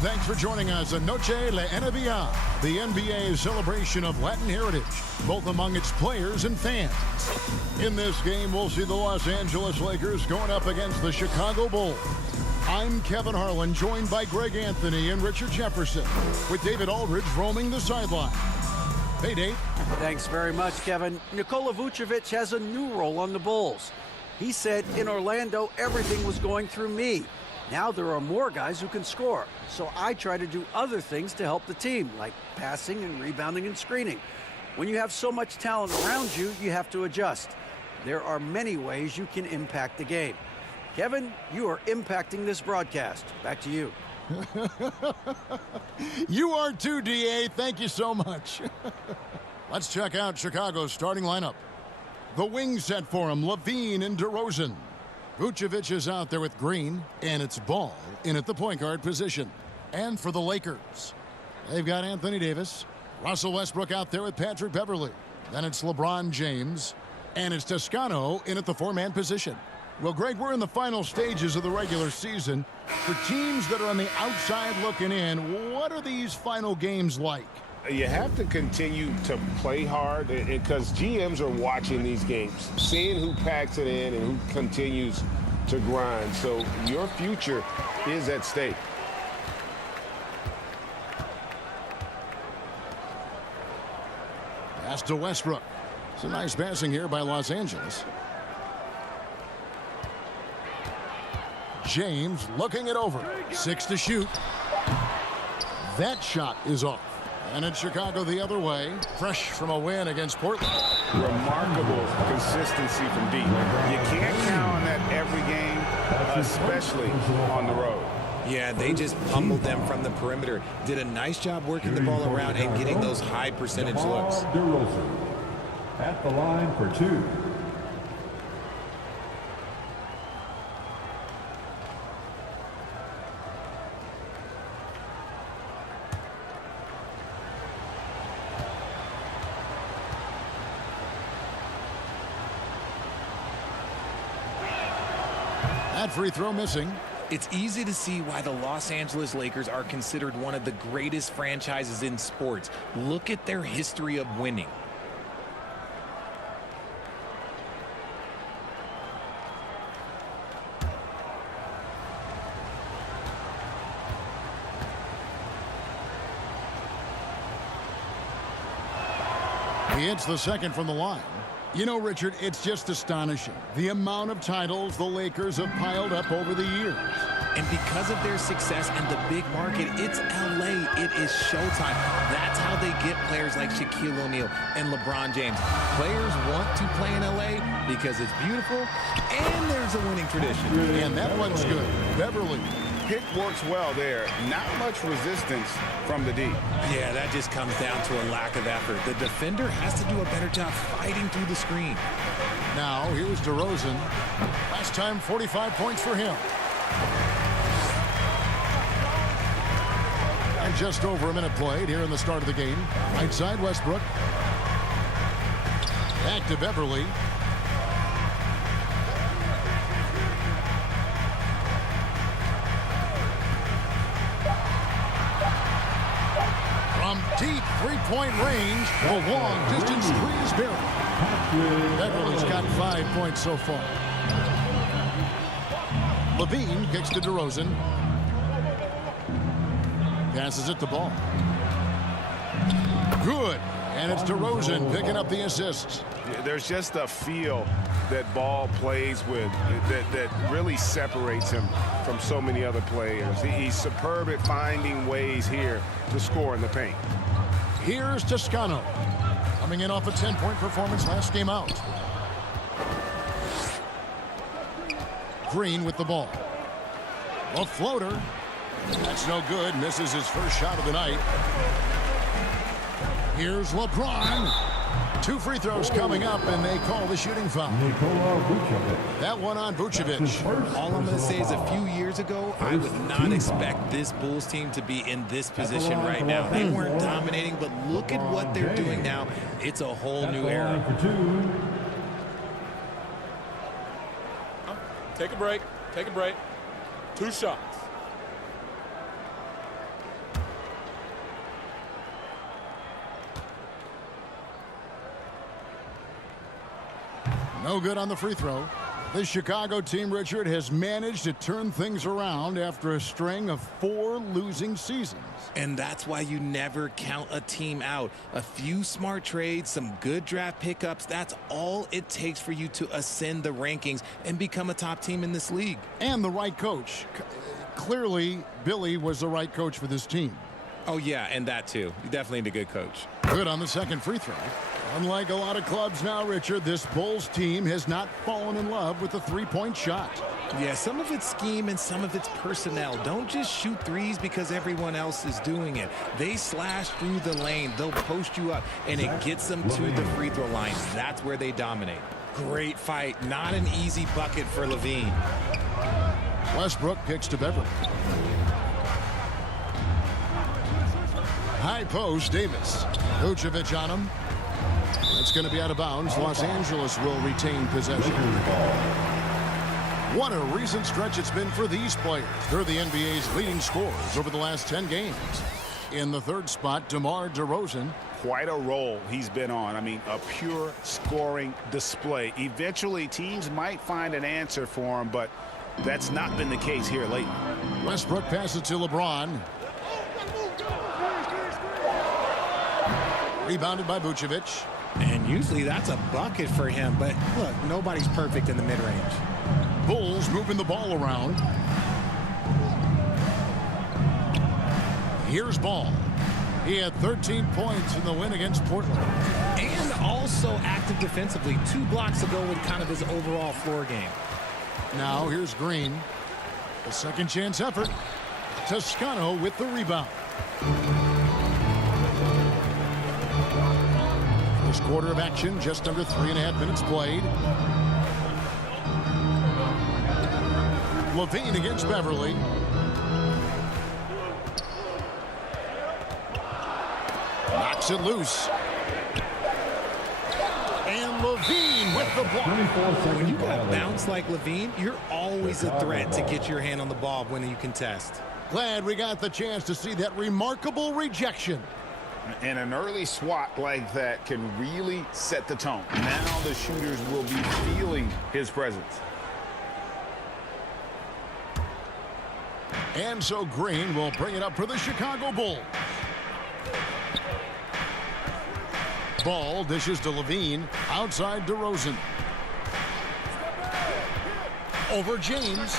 and thanks for joining us on Noche La NBA, the NBA's celebration of Latin heritage, both among its players and fans. In this game, we'll see the Los Angeles Lakers going up against the Chicago Bulls. I'm Kevin Harlan, joined by Greg Anthony and Richard Jefferson, with David Aldridge roaming the sideline. Hey, Dave. Thanks very much, Kevin. Nikola Vucevic has a new role on the Bulls. He said in Orlando, everything was going through me. Now there are more guys who can score, so I try to do other things to help the team, like passing and rebounding and screening. When you have so much talent around you, you have to adjust. There are many ways you can impact the game. Kevin, you are impacting this broadcast. Back to you. You are too, DA. Thank you so much. Let's check out Chicago's starting lineup. The wings set for him, Levine and DeRozan. Vucevic is out there with Green, and it's Ball in at the point guard position. And for the Lakers, they've got Anthony Davis, Russell Westbrook out there with Patrick Beverley. Then it's LeBron James, and it's Toscano in at the four-man position. Well, Greg, we're in the final stages of the regular season. For teams that are on the outside looking in, what are these final games like? You have to continue to play hard because GMs are watching these games, seeing who packs it in and who continues to grind. So your future is at stake. Pass to Westbrook. It's a nice passing here by Los Angeles. James looking it over. 6 to shoot. That shot is off. And it's Chicago the other way, fresh from a win against Portland. Remarkable consistency from deep. You can't count on that every game, especially on the road. Yeah, they just pummeled them from the perimeter. Did a nice job working the ball around and getting those high percentage looks. DeRozan at the line for 2. That free throw missing. It's easy to see why the Los Angeles Lakers are considered one of the greatest franchises in sports. Look at their history of winning. He hits the second from the line. You know, Richard, it's just astonishing the amount of titles the Lakers have piled up over the years. And because of their success and the big market, it's LA. It is showtime. That's how they get players like Shaquille O'Neal and LeBron James. Players want to play in LA because it's beautiful and there's a winning tradition. And that one's good. Beverly. Pick works well there. Not much resistance from the deep. Yeah, that just comes down to a lack of effort. The defender has to do a better job fighting through the screen. Now, here's DeRozan. Last time, 45 points for him. And just over a minute played here in the start of the game. Right side, Westbrook. Back to Beverly. From deep three-point range, the long-distance three is buried. Beverly's got 5 points so far. Levine kicks to DeRozan. Passes it to Ball. Good. And it's DeRozan picking up the assists. There's just a feel that Ball plays with that really separates him from so many other players. He's superb at finding ways here to score in the paint. Here's Toscano, coming in off a 10-point performance last game out. Green with the ball. A floater. That's no good. Misses his first shot of the night. Here's LeBron. 2 free throws coming up, and they call the shooting foul. That one on Vucevic. All I'm going to say is a few years ago, I would not expect this Bulls team to be in this position right now. They weren't dominating, but look at what they're doing now. It's a whole new era. Take a break. Take a break. 2 shots. No good on the free throw. The Chicago team, Richard, has managed to turn things around after a string of 4 losing seasons. And that's why you never count a team out. A few smart trades, some good draft pickups, that's all it takes for you to ascend the rankings and become a top team in this league. And the right coach. Clearly, Billy was the right coach for this team. Oh, yeah, and that too. You definitely need a good coach. Good on the second free throw. Unlike a lot of clubs now, Richard, this Bulls team has not fallen in love with the three-point shot. Yeah, some of it's scheme and some of it's personnel. Don't just shoot threes because everyone else is doing it. They slash through the lane. They'll post you up, and it gets them to the free throw line. That's where they dominate. Great fight. Not an easy bucket for Levine. Westbrook kicks to Beverly. High post, Davis. Vucevic on him. It's going to be out of bounds. Los Angeles will retain possession. What a recent stretch it's been for these players. They're the NBA's leading scorers over the last 10 games. In the third spot, DeMar DeRozan. Quite a role he's been on. I mean, a pure scoring display. Eventually, teams might find an answer for him, but that's not been the case here lately. Westbrook passes to LeBron. Rebounded by Vucevic. And usually that's a bucket for him, but look, nobody's perfect in the mid-range. Bulls moving the ball around. Here's Ball. He had 13 points in the win against Portland. And also active defensively. 2 blocks ago with kind of his overall floor game. Now here's Green. A second chance effort. Toscano with the rebound. First quarter of action, just under 3.5 minutes played. Levine against Beverly. Knocks it loose. And Levine with the block. When you got bounce like Levine, you're always a threat to get your hand on the ball when you contest. Glad we got the chance to see that remarkable rejection. And an early swat like that can really set the tone. Now the shooters will be feeling his presence. And so Green will bring it up for the Chicago Bulls. Ball dishes to Levine. Outside DeRozan. Over James.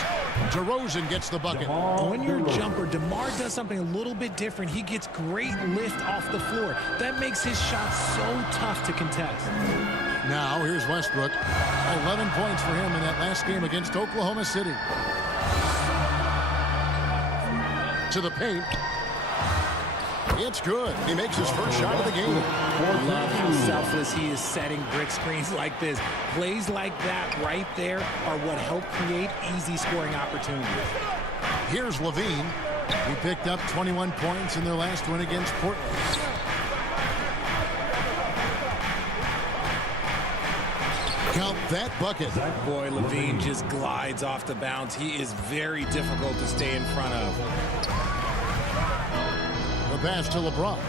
DeRozan gets the bucket. On your jumper, DeMar does something a little bit different. He gets great lift off the floor. That makes his shot so tough to contest. Now here's Westbrook. 11 points for him in that last game against Oklahoma City. To the paint. It's good. He makes his first shot of the game. Love how selfless he is setting brick screens like this. Plays like that right there are what help create easy scoring opportunities. Here's Levine. He picked up 21 points in their last win against Portland. Count that bucket. Boy, Levine just glides off the bounce. He is very difficult to stay in front of. The pass to LeBron.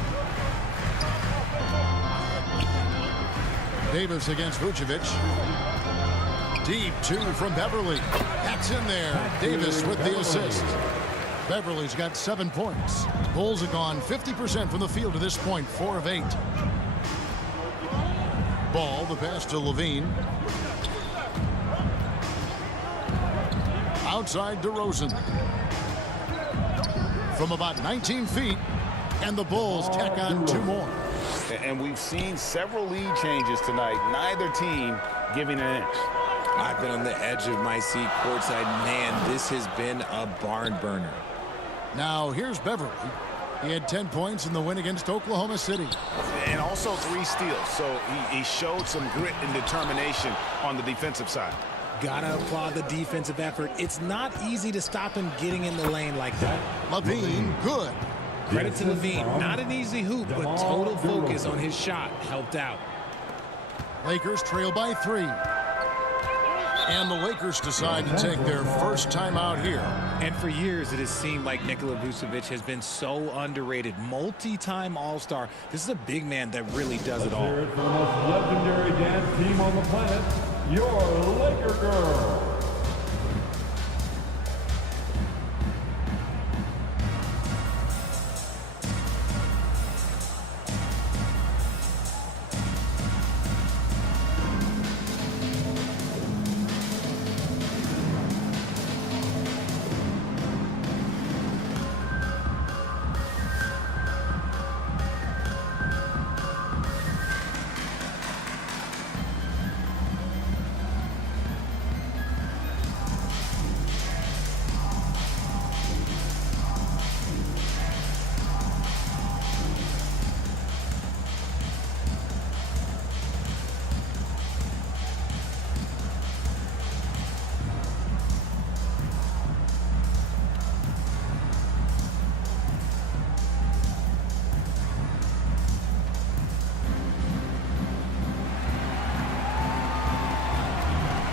Davis against Vucevic. Deep 2 from Beverly. That's in there. Davis with the assist. Beverly's got 7 points. Bulls have gone 50% from the field to this point, 4 of 8. Ball, the pass to Levine. Outside DeRozan. From about 19 feet. And the Bulls tack on 2 more. And we've seen several lead changes tonight. Neither team giving an inch. I've been on the edge of my seat courtside. Man, this has been a barn burner. Now here's Beverly. He had 10 points in the win against Oklahoma City. And also 3 steals. So he showed some grit and determination on the defensive side. Gotta applaud the defensive effort. It's not easy to stop him getting in the lane like that. Levine, good. Credit to Levine. Not an easy hoop, but total focus on his shot helped out. Lakers trail by 3. And the Lakers decide to take their first timeout here. And for years, it has seemed like Nikola Vucevic has been so underrated. Multi-time All-Star. This is a big man that really does it all. Let's hear it for the most legendary dance team on the planet, your Laker girl.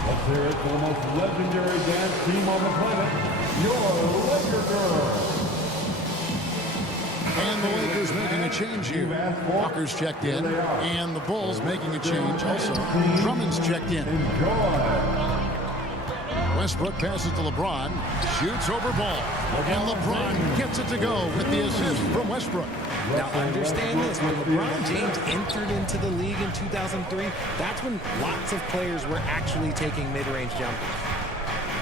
Let's hear it for the most legendary dance team on the planet, your Laker girl. And the Lakers making a change here. Walker's checked in, and the Bulls making a change also. Drummond's checked in. Westbrook passes to LeBron, shoots over Ball, and LeBron gets it to go with the assist from Westbrook. Now understand this, when LeBron James entered into the league in 2003, that's when lots of players were actually taking mid-range jumpers.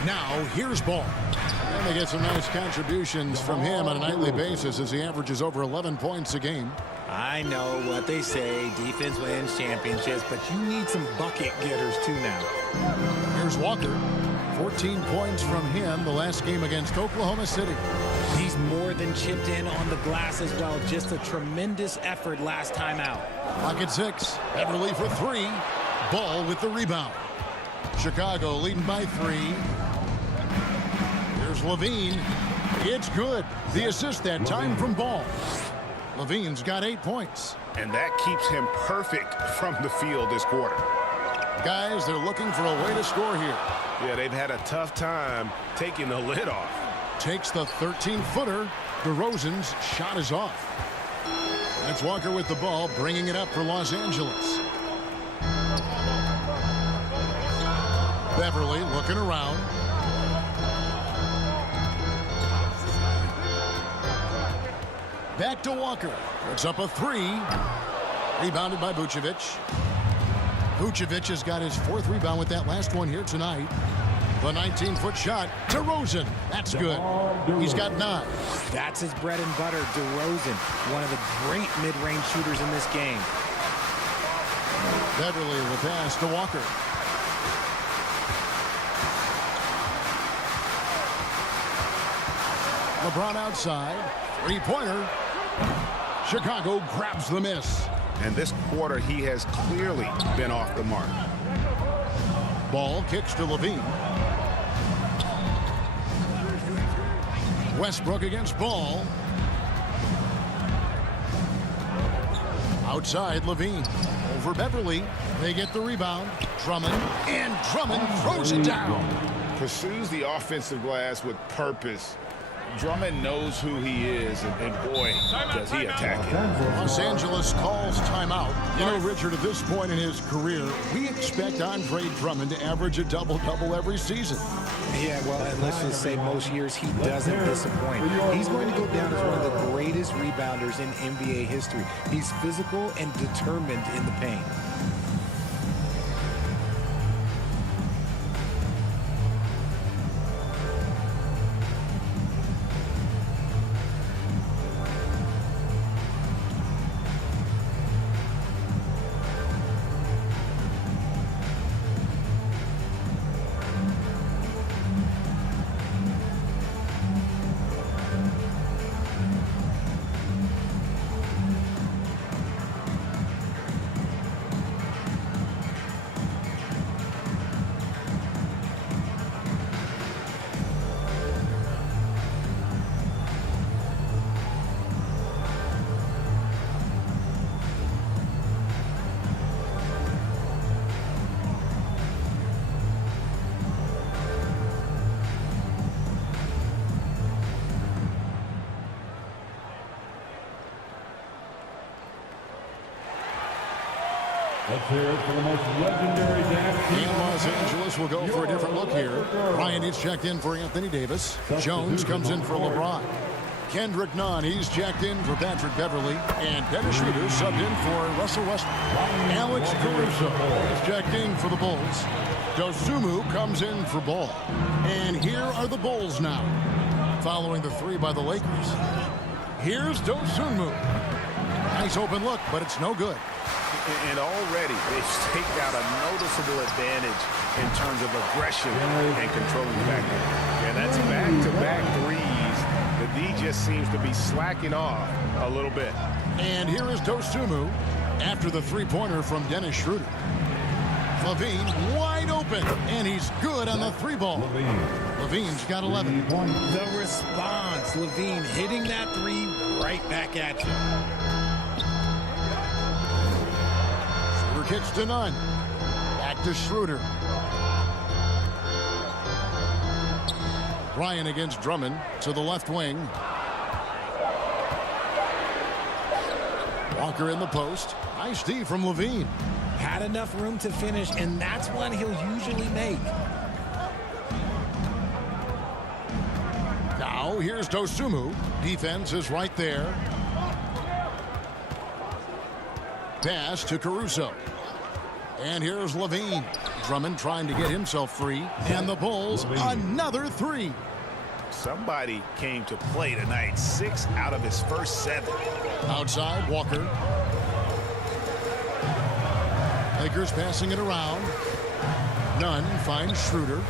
Now, here's Ball. And they get some nice contributions from him on a nightly basis as he averages over 11 points a game. I know what they say, defense wins championships, but you need some bucket getters too now. Here's Walker. 14 points from him the last game against Oklahoma City. He's more than chipped in on the glass as well. Just a tremendous effort last time out. Clock at 6. Beverly for 3. Ball with the rebound. Chicago leading by 3. Here's Levine. It's good. The assist that time from Ball. Levine's got 8 points. And that keeps him perfect from the field this quarter. Guys, they're looking for a way to score here. Yeah, they've had a tough time taking the lid off. Takes the 13-footer. DeRozan's shot is off. That's Walker with the ball, bringing it up for Los Angeles. Beverly looking around. Back to Walker. Puts up a 3. Rebounded by Vucevic. Vucevic has got his 4th rebound with that last one here tonight. The 19-foot shot. DeRozan. That's good. He's got 9. That's his bread and butter, DeRozan, one of the great mid-range shooters in this game. Beverly the pass to Walker. LeBron outside. 3-pointer. Chicago grabs the miss. And this quarter, he has clearly been off the mark. Ball kicks to Levine. Westbrook against Ball. Outside Levine. Over Beverly. They get the rebound. Drummond. And Drummond throws it down. Pursues the offensive glass with purpose. Drummond knows who he is, and boy, does he attack it. Los Angeles calls timeout. You know, Richard, at this point in his career, we expect Andre Drummond to average a double-double every season. Yeah, well, and let's just say most years he doesn't disappoint. He's going to go down as one of the greatest rebounders in NBA history. He's physical and determined in the paint. Let's hear it for the most legendary dance team. And Los Angeles will go for a different look here. Bryant is checked in for Anthony Davis. Jones comes in for LeBron. Kendrick Nunn, he's checked in for Patrick Beverly. And Dennis Schroeder subbed in for Russell Westbrook. Alex Caruso is checked in for the Bulls. Dosunmu comes in for Ball. And here are the Bulls now, following the three by the Lakers. Here's Dosunmu. Nice open look, but it's no good. And already they've staked out a noticeable advantage in terms of aggression and controlling the backcourt. Yeah, that's back-to-back threes. The D just seems to be slacking off a little bit. And here is Dosunmu after the three-pointer from Dennis Schroeder. Levine wide open, and he's good on the three ball. Levine's got 11. The response, Levine hitting that three right back at you. Schroeder kicks to Nunn. Back to Schroeder. Bryant against Drummond to the left wing. Walker in the post. Nice D from Levine. Had enough room to finish, and that's one he'll usually make. Now here's Dosunmu. Defense is right there. Pass to Caruso. And here's Levine. Drummond trying to get himself free. And the Bulls, another three. Somebody came to play tonight. 6 out of his first 7. Outside, Walker. Lakers passing it around. Nunn finds Schroeder.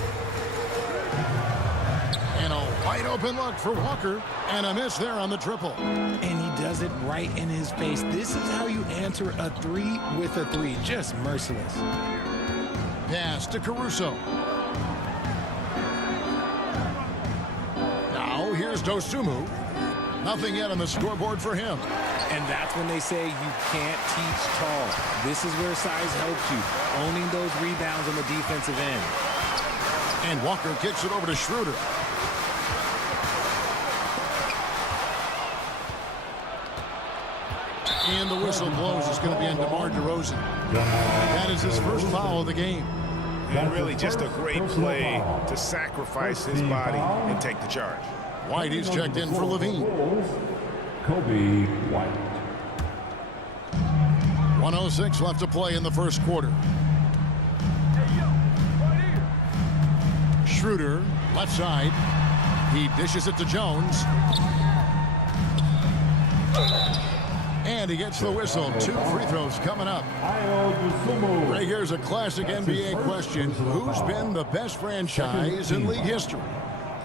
And a wide open look for Walker. And a miss there on the triple. And he does it right in his face. This is how you answer a three with a three. Just merciless. Pass to Caruso. Now here's Dosunmu. Nothing yet on the scoreboard for him. And that's when they say you can't teach tall. This is where size helps you. Owning those rebounds on the defensive end. And Walker kicks it over to Schroeder. And the whistle blows. It's going to be on DeMar DeRozan. That is his first foul of the game. And really just a great play to sacrifice his body and take the charge. White is checked in for Levine. Kobe White. 1:06 left to play in the first quarter. Schroeder, left side. He dishes it to Jones. And he gets the whistle. 2 free throws coming up. Right here's a classic NBA question. Who's been the best franchise in league history?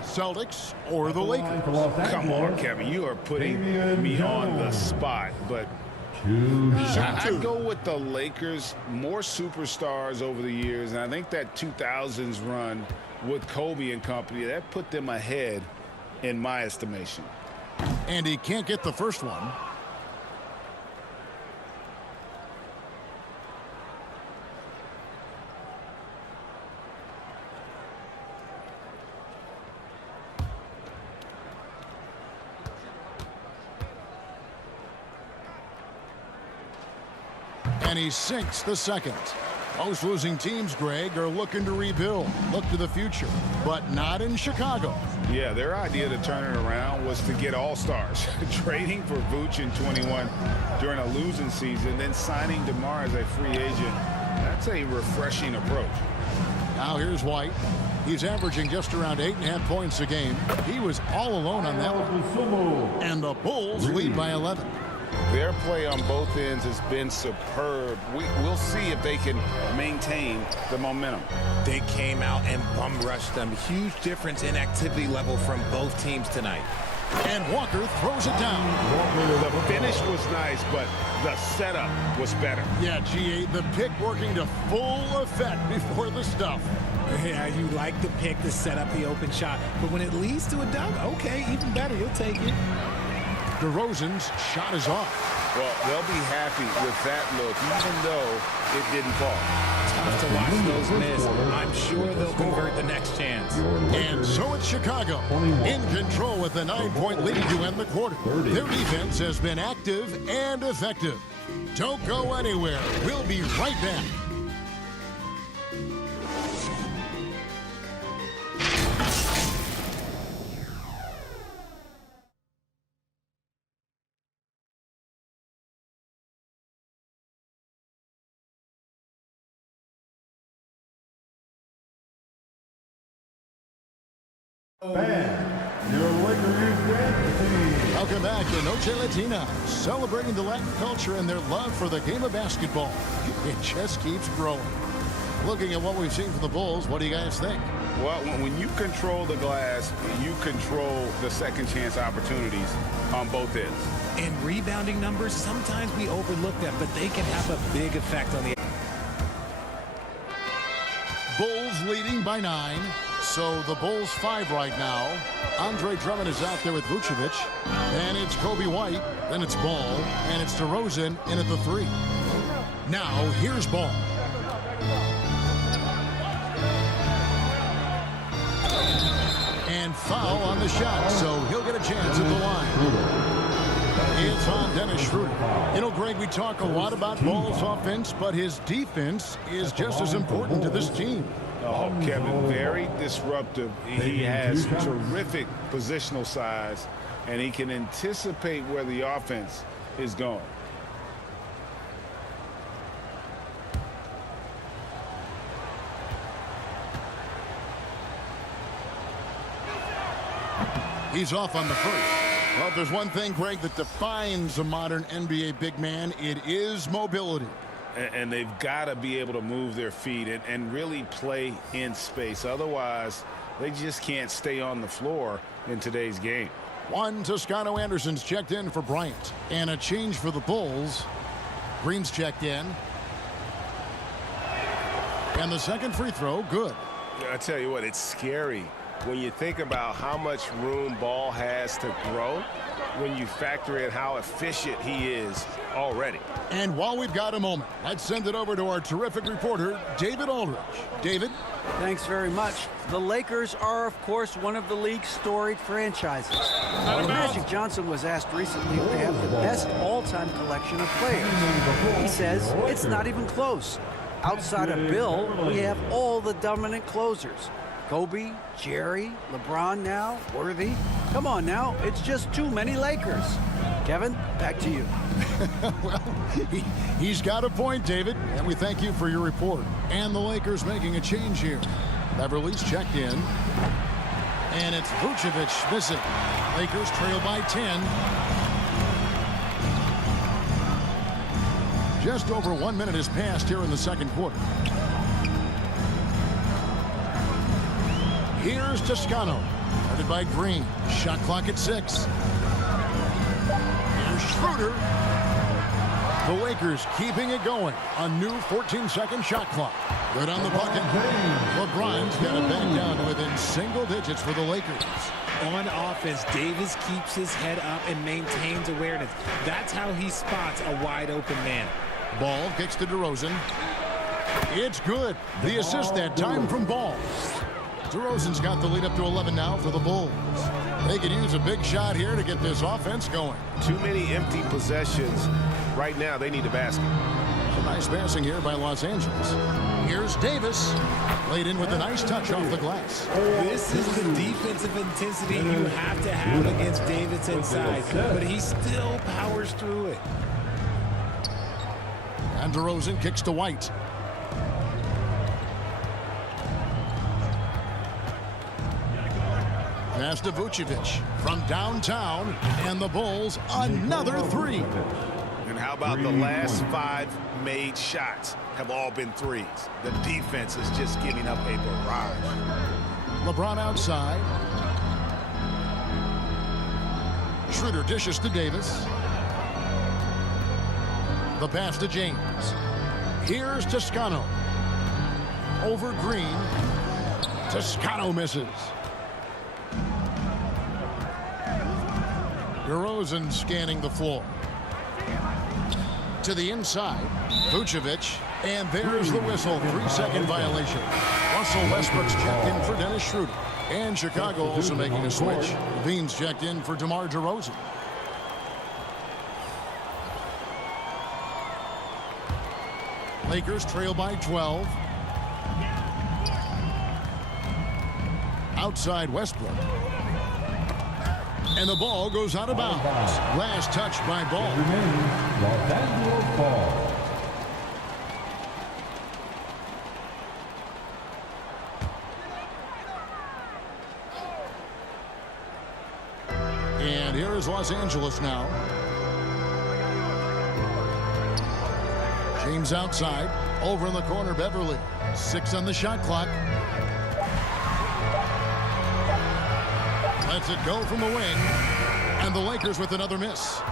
Celtics or the Lakers? Come on, Kevin. You are putting me on the spot, but I'd go with the Lakers. More superstars over the years, and I think that 2000s run with Kobe and company, that put them ahead in my estimation. And he can't get the first one. And he sinks the second. Most losing teams, Greg, are looking to rebuild, look to the future, but not in Chicago. Yeah, their idea to turn it around was to get all-stars. Trading for Vooch in 21 during a losing season, then signing DeMar as a free agent. That's a refreshing approach. Now here's White. He's averaging just around 8.5 points a game. He was all alone on that one. And the Bulls lead by 11. Their play on both ends has been superb. We'll see if they can maintain the momentum. They came out and bum rushed them. Huge difference in activity level from both teams tonight. And Walker throws it down. The finish was nice, but the setup was better. Yeah, G8, the pick working to full effect before the stuff. Yeah, you like the pick to set up the open shot, but when it leads to a dunk, okay, even better, you'll take it. DeRozan's shot is off. Well, they'll be happy with that look, even though it didn't fall. Tough to watch those miss. I'm sure they'll convert the next chance. And so it's Chicago in control with a 9-point lead to end the quarter. Their defense has been active and effective. Don't go anywhere. We'll be right back. Band, your Laker Youth Dance Team. Welcome back to Noche Latina, celebrating the Latin culture and their love for the game of basketball. It just keeps growing. Looking at what we've seen from the Bulls, what do you guys think? Well, when you control the glass, you control the second chance opportunities on both ends. And rebounding numbers, sometimes we overlook them, but they can have a big effect on the... Bulls leading by 9. So the Bulls 5 right now. Andre Drummond is out there with Vucevic. And it's Kobe White. Then it's Ball. And it's DeRozan in at the 3. Now here's Ball. And foul on the shot. So he'll get a chance at the line. It's on Dennis Schroeder. You know, Greg, we talk a lot about Ball's offense, but his defense is just as important to this team. Oh, Kevin, very disruptive. He has terrific positional size, and he can anticipate where the offense is going. He's off on the first. Well, if there's one thing, Greg, that defines a modern NBA big man, it is mobility. And they've got to be able to move their feet and really play in space. Otherwise, they just can't stay on the floor in today's game. One Toscano Anderson's checked in for Bryant. And a change for the Bulls. Green's checked in. And the second free throw, good. I tell you what, it's scary when you think about how much room Ball has to grow, when you factor in how efficient he is already. And while we've got a moment, let's send it over to our terrific reporter, David Aldridge. David? Thanks very much. The Lakers are, of course, one of the league's storied franchises. Magic Johnson was asked recently if they have the best all-time collection of players. He says it's not even close. Outside of Bill, we have all the dominant closers. Kobe, Jerry, LeBron now, Worthy. Come on now, it's just too many Lakers. Kevin, back to you. Well, he's got a point, David, and we thank you for your report. And the Lakers making a change here. Beverly's checked in. And it's Vucevic missing. Lakers trail by 10. Just over 1 minute has passed here in the second quarter. Here's Toscano, guarded by Green. Shot clock at 6. Here's Schroeder. The Lakers keeping it going. A new 14-second shot clock. Good on the bucket. LeBron's got it back down to within single digits for the Lakers. On offense, Davis keeps his head up and maintains awareness. That's how he spots a wide-open man. Ball kicks to DeRozan. It's good. The assist that time from Ball. DeRozan's got the lead up to 11 now for the Bulls. They could use a big shot here to get this offense going. Too many empty possessions. Right now, they need a basket. Some nice passing here by Los Angeles. Here's Davis. Laid in with a nice touch off the glass. This is the defensive intensity you have to have against Davis inside, but he still powers through it. And DeRozan kicks to White. Pass to Vucevic from downtown, and the Bulls another 3. And how about the last 5 made shots have all been threes? The defense is just giving up a barrage. LeBron outside. Schroeder dishes to Davis. The pass to James. Here's Toscano. Over Green. Toscano misses. DeRozan scanning the floor. To the inside. Vucevic. And there's the whistle. 3-second violation. Russell Westbrook's checked in for Dennis Schroeder. And Chicago also making a switch. Levine's checked in for DeMar DeRozan. Lakers trail by 12. Outside Westbrook. And the ball goes out of bounds. Last touch by Ball. Los Angeles ball. And here is Los Angeles now. James outside. Over in the corner, Beverly. 6 on the shot clock. Lets it go from the wing. And the Lakers with another miss.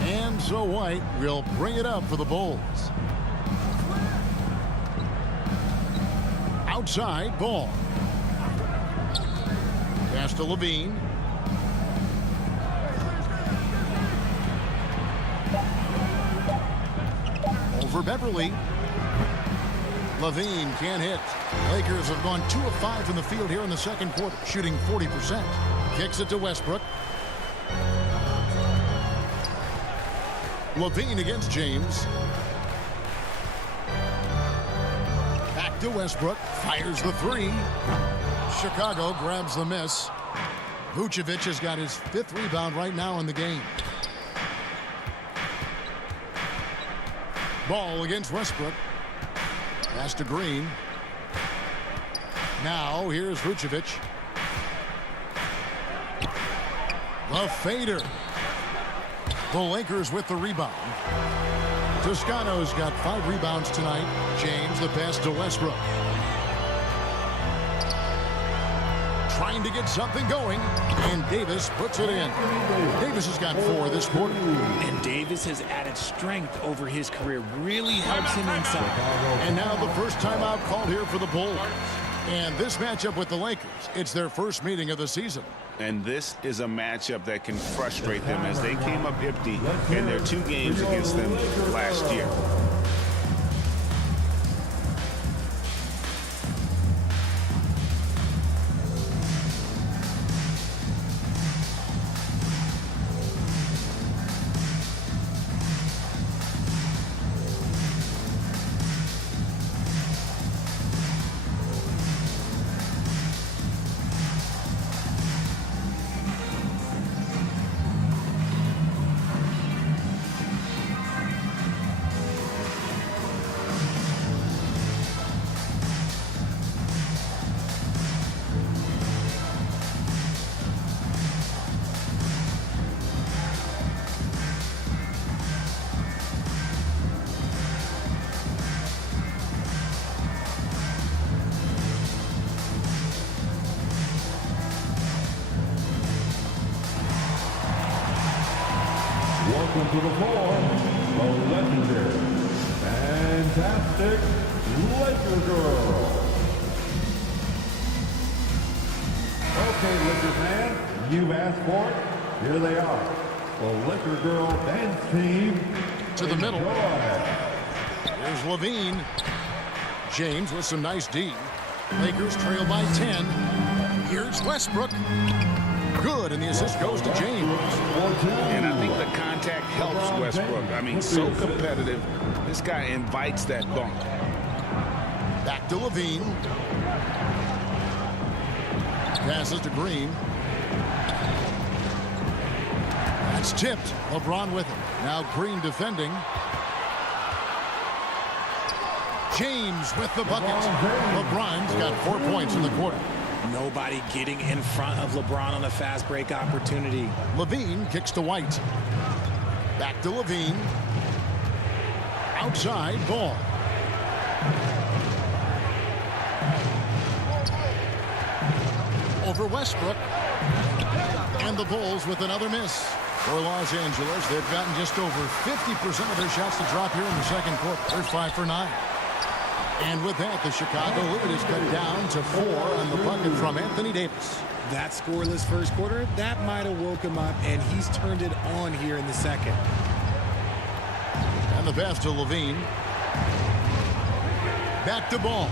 And so White will bring it up for the Bulls. Outside, Ball. Pass to Levine. Over Beverly. Levine can't hit. Lakers have gone 2 of 5 from the field here in the second quarter, shooting 40%. Kicks it to Westbrook. Levine against James. Back to Westbrook. Fires the 3. Chicago grabs the miss. Vucevic has got his 5th rebound right now in the game. Ball against Westbrook. Pass to Green. Now here's Vucevic. The fader. The Lakers with the rebound. Toscano's got 5 rebounds tonight. James the pass to Westbrook. Trying to get something going, and Davis puts it in. Davis has got 4 this quarter. And Davis has added strength over his career. Really helps him inside. And now the first timeout called here for the Bulls. And this matchup with the Lakers, it's their first meeting of the season. And this is a matchup that can frustrate them as they came up empty in their 2 games against them last year. Welcome to the floor, the legendary, fantastic Laker Girl. Okay, Laker fans, you've asked for it. Here they are, the Laker Girl dance team. To the middle. Enjoy. Here's Levine. James with some nice D. Lakers trail by 10. Here's Westbrook. Good, and the assist goes to James. And I think the contact helps Westbrook. I mean, so competitive. This guy invites that bump. Back to Levine. Passes to Green. That's tipped. LeBron with it. Now Green defending. James with the bucket. LeBron's got 4 points in the quarter. Nobody getting in front of LeBron on a fast break opportunity. Levine kicks to White. Back to Levine. Outside, Ball. Over Westbrook. And the Bulls with another miss. For Los Angeles, they've gotten just over 50% of their shots to drop here in the second quarter. They're 5 for 9. And with that, the Chicago lead is cut down to 4 on the bucket from Anthony Davis. That scoreless first quarter, that might have woke him up, and he's turned it on here in the second. And the pass to Levine. Back to Ball.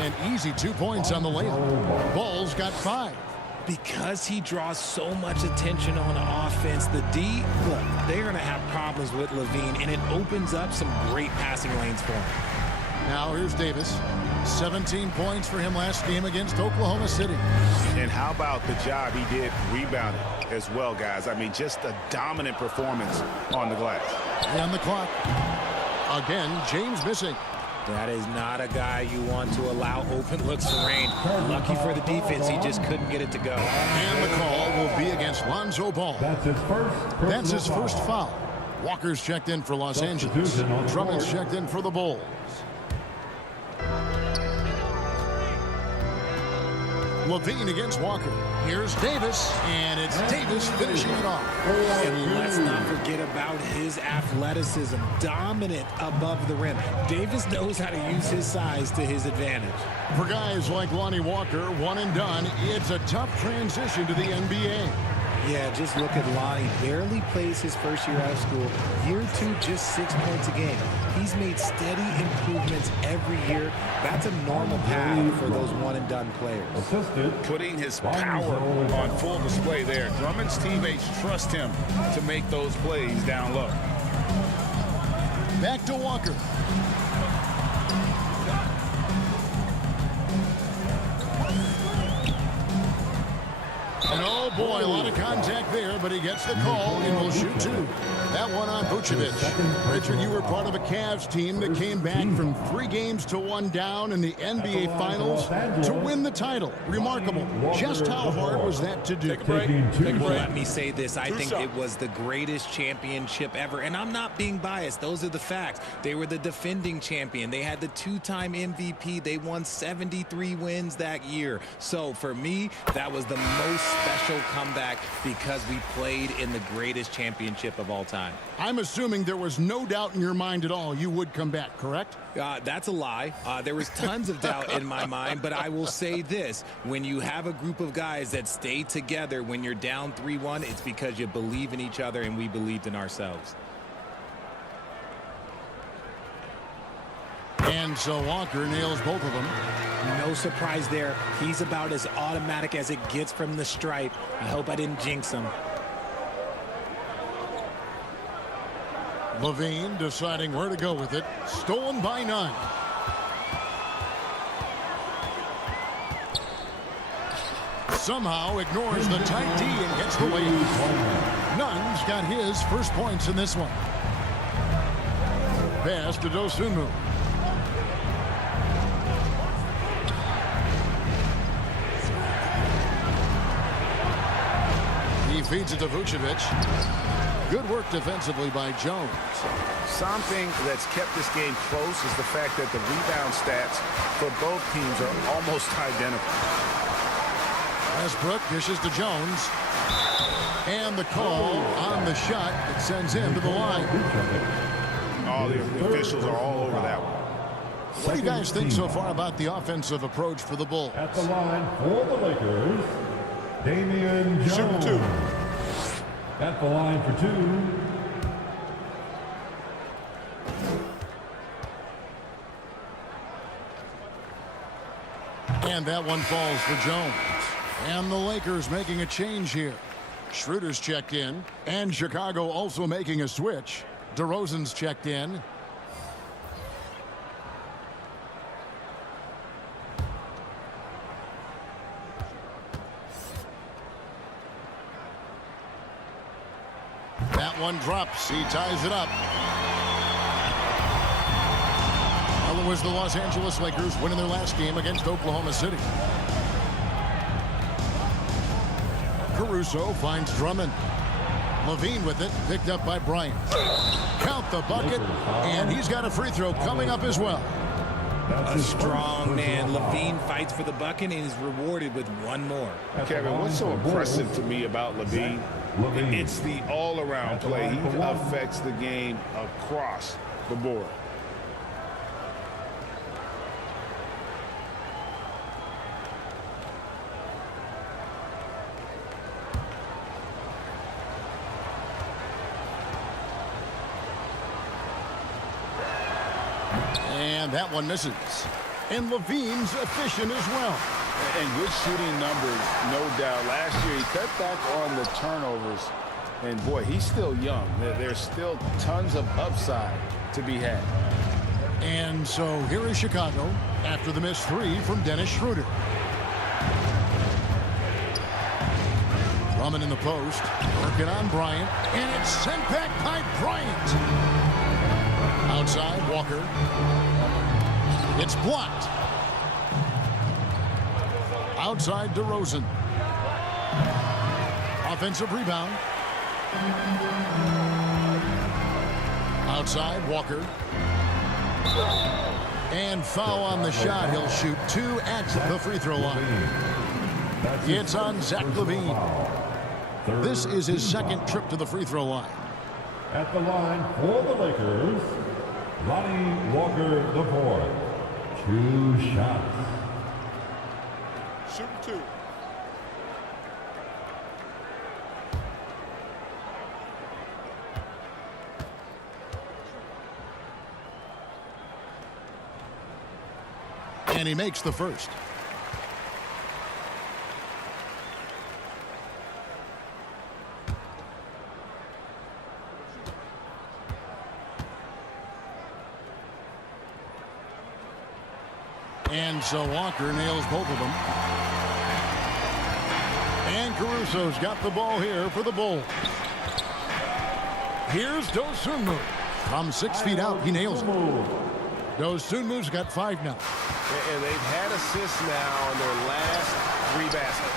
An easy 2 points on the layup. Ball's got 5. Because he draws so much attention on offense, the D, look, they're going to have problems with Levine, and it opens up some great passing lanes for him. Now here's Davis. 17 points for him last game against Oklahoma City. And how about the job he did rebounding as well, guys? I mean, just a dominant performance on the glass. And the clock. Again, James missing. That is not a guy you want to allow open looks to rain. Lucky for the defense, he just couldn't get it to go. And the call will be against Lonzo Ball. That's his first foul. Walker's checked in for Los Angeles. Drummond's checked in for the Bulls. Levine against Walker. Here's Davis, and it's Davis finishing it off. And let's not forget about his athleticism. Dominant above the rim. Davis knows how to use his size to his advantage. For guys like Lonnie Walker, one and done, it's a tough transition to the NBA. Yeah, just look at Lonnie. Barely plays his first year out of school. Year 2, just 6 points a game. He's made steady improvements every year. That's a normal path for those one-and-done players. Putting his power on full display there. Drummond's teammates trust him to make those plays down low. Back to Walker. And oh boy, a lot of contact there, but he gets the call and will shoot 2. That one on Vucevic. Richard, you were part of a Cavs team that came back from 3 games to 1 down in the NBA Finals to win the title. Remarkable. Just how hard was that to do? Take a break. Let me say this. I think it was the greatest championship ever. And I'm not being biased. Those are the facts. They were the defending champion. They had the 2-time MVP. They won 73 wins that year. So for me, that was the most special comeback because we played in the greatest championship of all time. I'm assuming there was no doubt in your mind at all you would come back, correct? That's a lie. There was tons of doubt in my mind, but I will say this. When you have a group of guys that stay together when you're down 3-1, it's because you believe in each other and we believed in ourselves. And so Walker nails both of them. No surprise there. He's about as automatic as it gets from the stripe. I hope I didn't jinx him. Levine deciding where to go with it. Stolen by Nunn. Somehow ignores the tight D and gets the lead. Nunn's got his first points in this one. Pass to Dosunmu. He feeds it to Vucevic. Good work defensively by Jones. Something that's kept this game close is the fact that the rebound stats for both teams are almost identical. Westbrook dishes to Jones. And the call on the shot that sends him to the line. All the officials are all over that one. What do you guys think so far about the offensive approach for the Bulls? At the line for the Lakers, Damian Jones. Shooting 2. At the line for 2. And that one falls for Jones. And the Lakers making a change here. Schroeder's checked in. And Chicago also making a switch. DeRozan's checked in. That one drops. He ties it up. Well, it was the Los Angeles Lakers winning their last game against Oklahoma City. Caruso finds Drummond. Levine with it, picked up by Bryant. Count the bucket, and he's got a free throw coming up as well. A strong man. Levine fights for the bucket and is rewarded with one more. Kevin, what's so impressive to me about Levine? It's the all-around play. He affects the game across the board. And that one misses. And Levine's efficient as well. And good shooting numbers, no doubt. Last year, he cut back on the turnovers. And, boy, he's still young. There's still tons of upside to be had. And so here is Chicago after the missed three from Dennis Schroeder. Drummond in the post, working on Bryant, and it's sent back by Bryant. Outside, Walker. It's blocked. Outside, DeRozan. Offensive rebound. Outside, Walker. And foul on the shot. He'll shoot two at the free throw line. It's on Zach LaVine. This is his second trip to the free throw line. At the line for the Lakers, Lonnie Walker IV. 2 shots. Shoot 2. And he makes the first. And so Walker nails both of them. And Caruso's got the ball here for the Bulls. Here's Dosunmu. From 6 feet out, he nails it. Dosunmu's got 5 now. And they've had assists now on their last 3 baskets.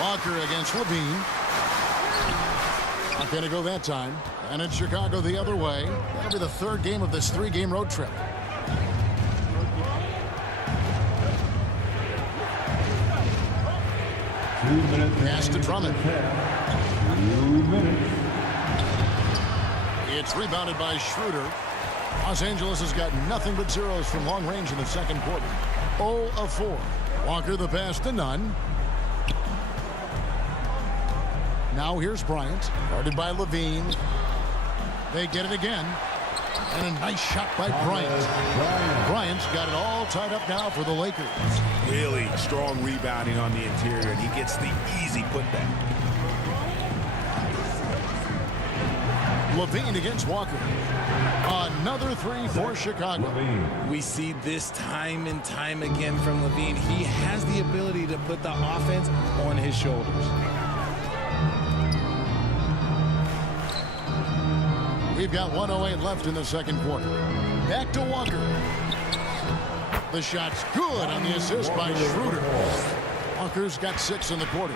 Walker against LaVine. Not going to go that time. And it's Chicago the other way. That'll be the 3rd game of this 3-game road trip. Pass to Drummond. 2 minutes. It's rebounded by Schroeder. Los Angeles has got nothing but zeros from long range in the second quarter. 0 of 4. Walker the pass to Nunn. Now here's Bryant, guarded by LaVine. They get it again. And a nice shot by Bryant. Bryant's got it all tied up now for the Lakers. Really strong rebounding on the interior, and he gets the easy putback. LaVine against Walker. Another 3 for Chicago. We see this time and time again from LaVine. He has the ability to put the offense on his shoulders. We've got 1:08 left in the second quarter. Back to Walker. The shot's good on the assist by Schroeder. Walker's got 6 in the quarter.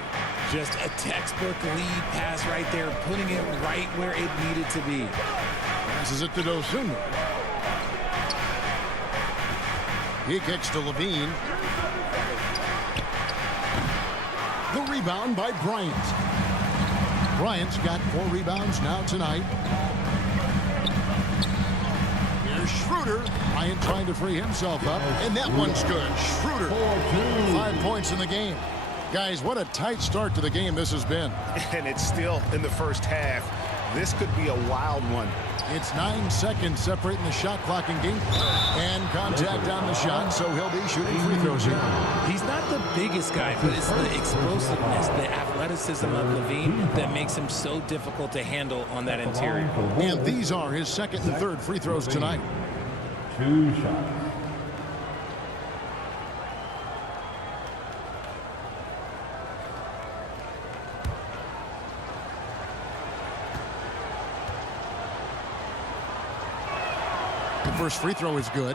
Just a textbook lead pass right there, putting it right where it needed to be. Passes it to Dosunmu. He kicks to LaVine. The rebound by Bryant. Bryant's got 4 rebounds now tonight. Here's Schroeder. Bryant trying to free himself up, and that one's good. Schroeder, 5 points in the game. Guys, what a tight start to the game this has been. And it's still in the first half. This could be a wild one. It's 9 seconds separating the shot clock and game. And contact on the shot, so he'll be shooting free throws here. He's not the biggest guy, but it's the explosiveness, the athleticism of LaVine that makes him so difficult to handle on that interior. And these are his 2nd and 3rd free throws tonight. 2 shots. First free throw is good.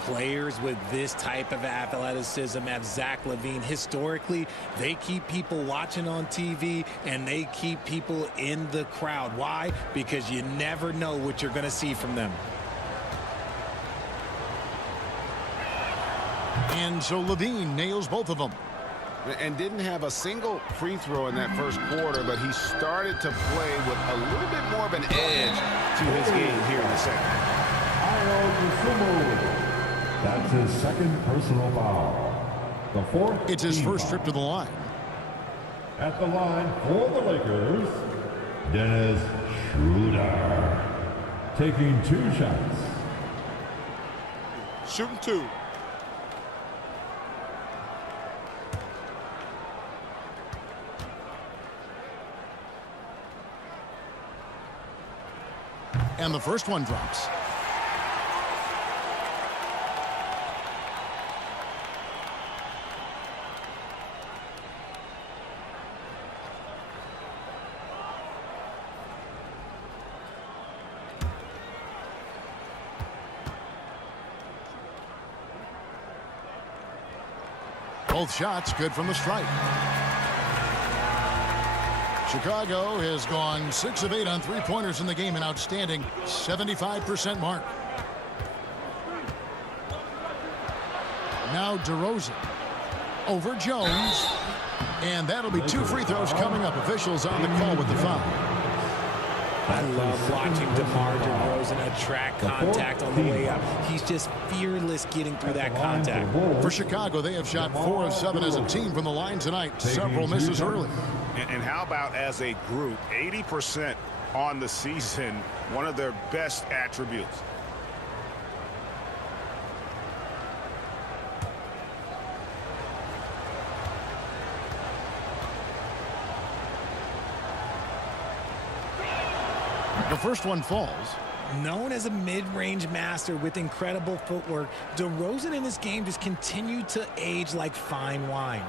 Players with this type of athleticism as Zach LaVine, historically, they keep people watching on TV and they keep people in the crowd. Why? Because you never know what you're going to see from them. And so LaVine nails both of them. And didn't have a single free throw in that first quarter, but he started to play with a little bit more of an edge to his game here in the second. That's his 2nd personal foul. The 4th. It's his first trip to the line. At the line for the Lakers, Dennis Schroeder. Taking 2 shots. Shooting 2. And the first one drops. Both shots good from the stripe. Chicago has gone 6 of 8 on three-pointers in the game, an outstanding 75% mark. Now DeRozan over Jones, and that'll be 2 free throws coming up. Officials on the call with the foul. I love watching DeMar DeRozan attract contact on the way up. He's just fearless getting through that contact. For Chicago, they have shot 4 of 7 as a team from the line tonight. Several misses early. And how about as a group, 80% on the season, one of their best attributes. The first one falls. Known as a mid-range master with incredible footwork, DeRozan in this game just continued to age like fine wine.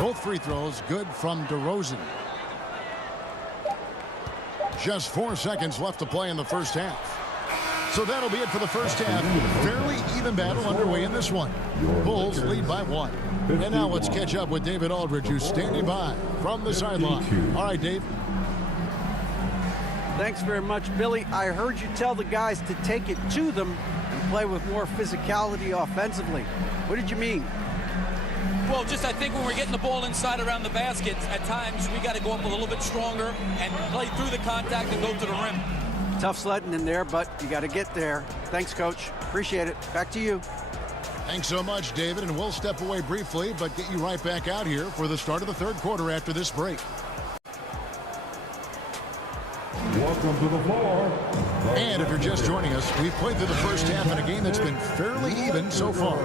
Both free throws good from DeRozan. Just 4 seconds left to play in the first half. So that'll be it for the first half. Fairly even battle underway in this one. Bulls lead by 1. And now let's catch up with David Aldridge, who's standing by from the sideline. All right, Dave. Thanks very much, Billy. I heard you tell the guys to take it to them and play with more physicality offensively. What did you mean? Well, just I think when we're getting the ball inside around the basket, at times we got to go up a little bit stronger and play through the contact and go to the rim. Tough sledding in there, but you got to get there. Thanks, Coach. Appreciate it. Back to you. Thanks so much, David, and we'll step away briefly, but get you right back out here for the start of the third quarter after this break. Welcome to the floor. And if you're just joining us, we've played through the first half in a game that's been fairly even so far.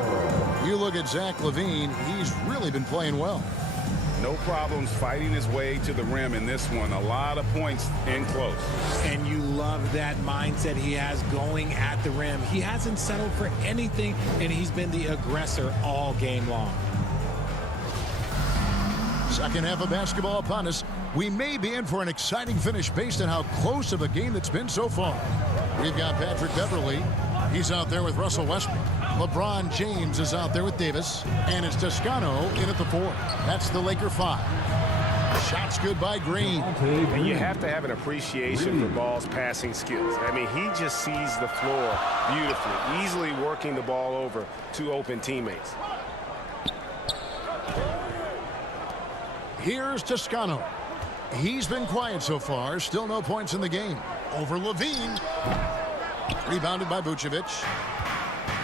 You look at Zach LaVine, he's really been playing well. No problems fighting his way to the rim in this one. A lot of points in close. And you love that mindset he has going at the rim. He hasn't settled for anything, and he's been the aggressor all game long. Second half of basketball upon us. We may be in for an exciting finish based on how close of a game that's been so far. We've got Patrick Beverley. He's out there with Russell Westbrook. LeBron James is out there with Davis. And it's Toscano in at the 4. That's the Laker 5. Shots good by Green. And you have to have an appreciation for Ball's passing skills. I mean, he just sees the floor beautifully, easily working the ball over to open teammates. Here's Toscano. He's been quiet so far. Still no points in the game. Over Levine. Rebounded by Vucevic.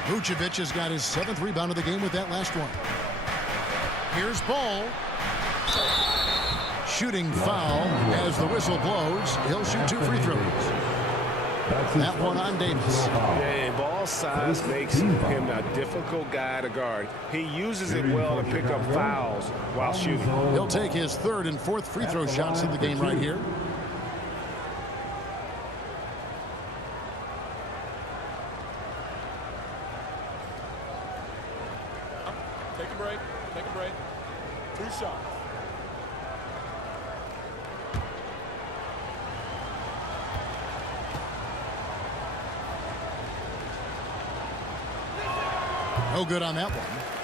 Vucevic has got his 7th rebound of the game with that last one. Here's Ball. Shooting foul as the whistle blows. He'll shoot 2 free throws. That one on Davis. And Ball's size makes him a difficult guy to guard. He uses it well to pick up fouls while shooting. He'll take his 3rd and 4th free throw shots of the game right here. Take a break. Take a break. 2 shots. No good on that one.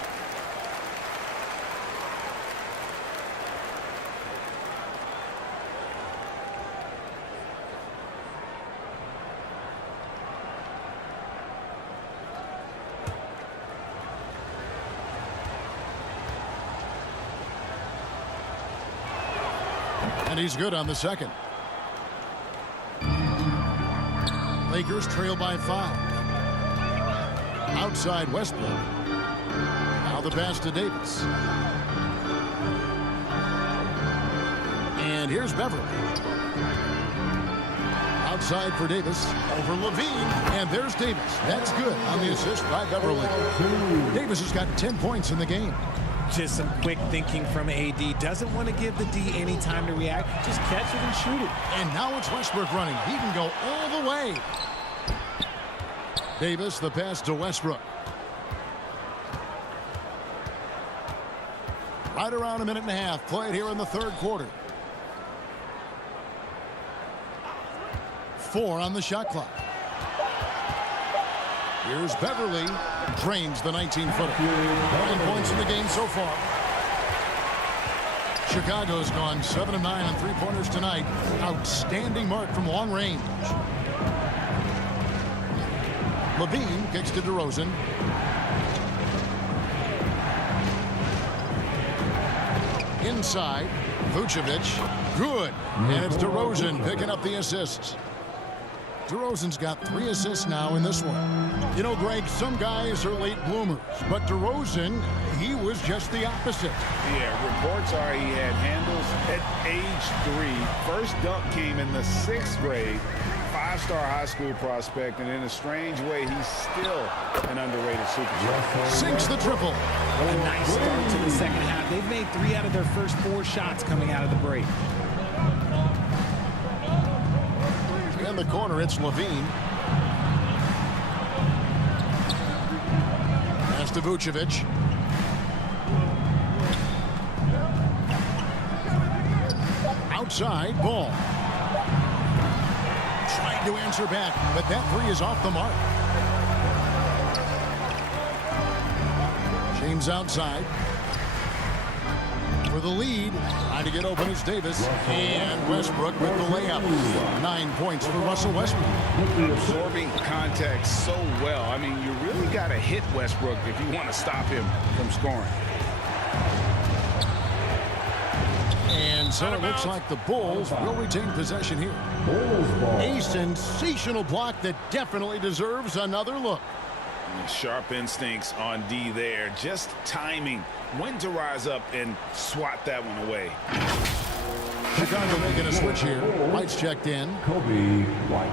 And he's good on the second. Lakers trail by 5. Outside Westbrook. the pass to Davis. And here's Beverly. Outside for Davis. Over Levine. And there's Davis. That's good on the assist by Beverly. Davis has got 10 points in the game. Just some quick thinking from AD. Doesn't want to give the D any time to react. Just catch it and shoot it. And now it's Westbrook running. He can go all the way. Davis, the pass to Westbrook. Right around a minute and a half played here in the third quarter. 4 on the shot clock. Here's Beverly. Drains the 19-footer. 11 points in the game so far. Chicago's gone 7 of 9 on three-pointers tonight. Outstanding mark from long range. Levine kicks to DeRozan. Inside, Vucevic. Good. And it's DeRozan picking up the assists. DeRozan's got 3 assists now in this one. You know, Greg, some guys are late bloomers, but DeRozan, he was just the opposite. Yeah, reports are he had handles at age 3. First dunk came in the 6th grade. 5-star high school prospect, and in a strange way, he's still an underrated superstar. Sinks the triple. A nice start to the second half. They've made 3 out of their first 4 shots coming out of the break. In the corner, it's Levine. Pass to Vucevic. Outside, Ball. Trying to answer back, but that 3 is off the mark. James outside. For the lead, trying to get open is Davis, and Westbrook with the layup. 9 points for Russell Westbrook. Absorbing contact so well. I mean, you really got to hit Westbrook if you want to stop him from scoring. And so it looks like the Bulls will retain possession here. A sensational block that definitely deserves another look. Sharp instincts on D there. Just timing when to rise up and swat that one away. Chicago making a switch here. White's checked in. Kobe White.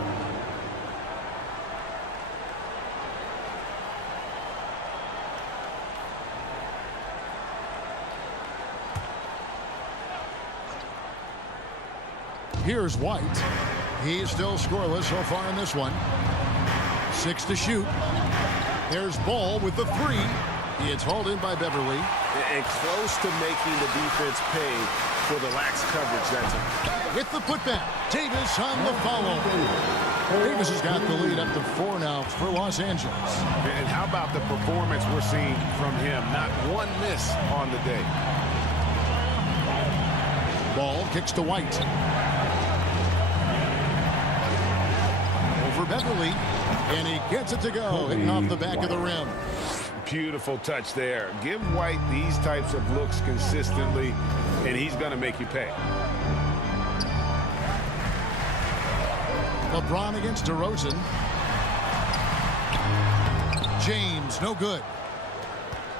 Here's White. He's still scoreless so far in this one. 6 to shoot. There's Ball with the 3. It's hauled in by Beverly. And close to making the defense pay for the lax coverage that time. With the putback, Davis on the follow. Davis has got the lead up to 4 now for Los Angeles. And how about the performance we're seeing from him? Not one miss on the day. Ball kicks to White. Over Beverly. And he gets it to go, hitting off the back of the rim. Beautiful touch there. Give White these types of looks consistently, and he's going to make you pay. LeBron against DeRozan. James, no good.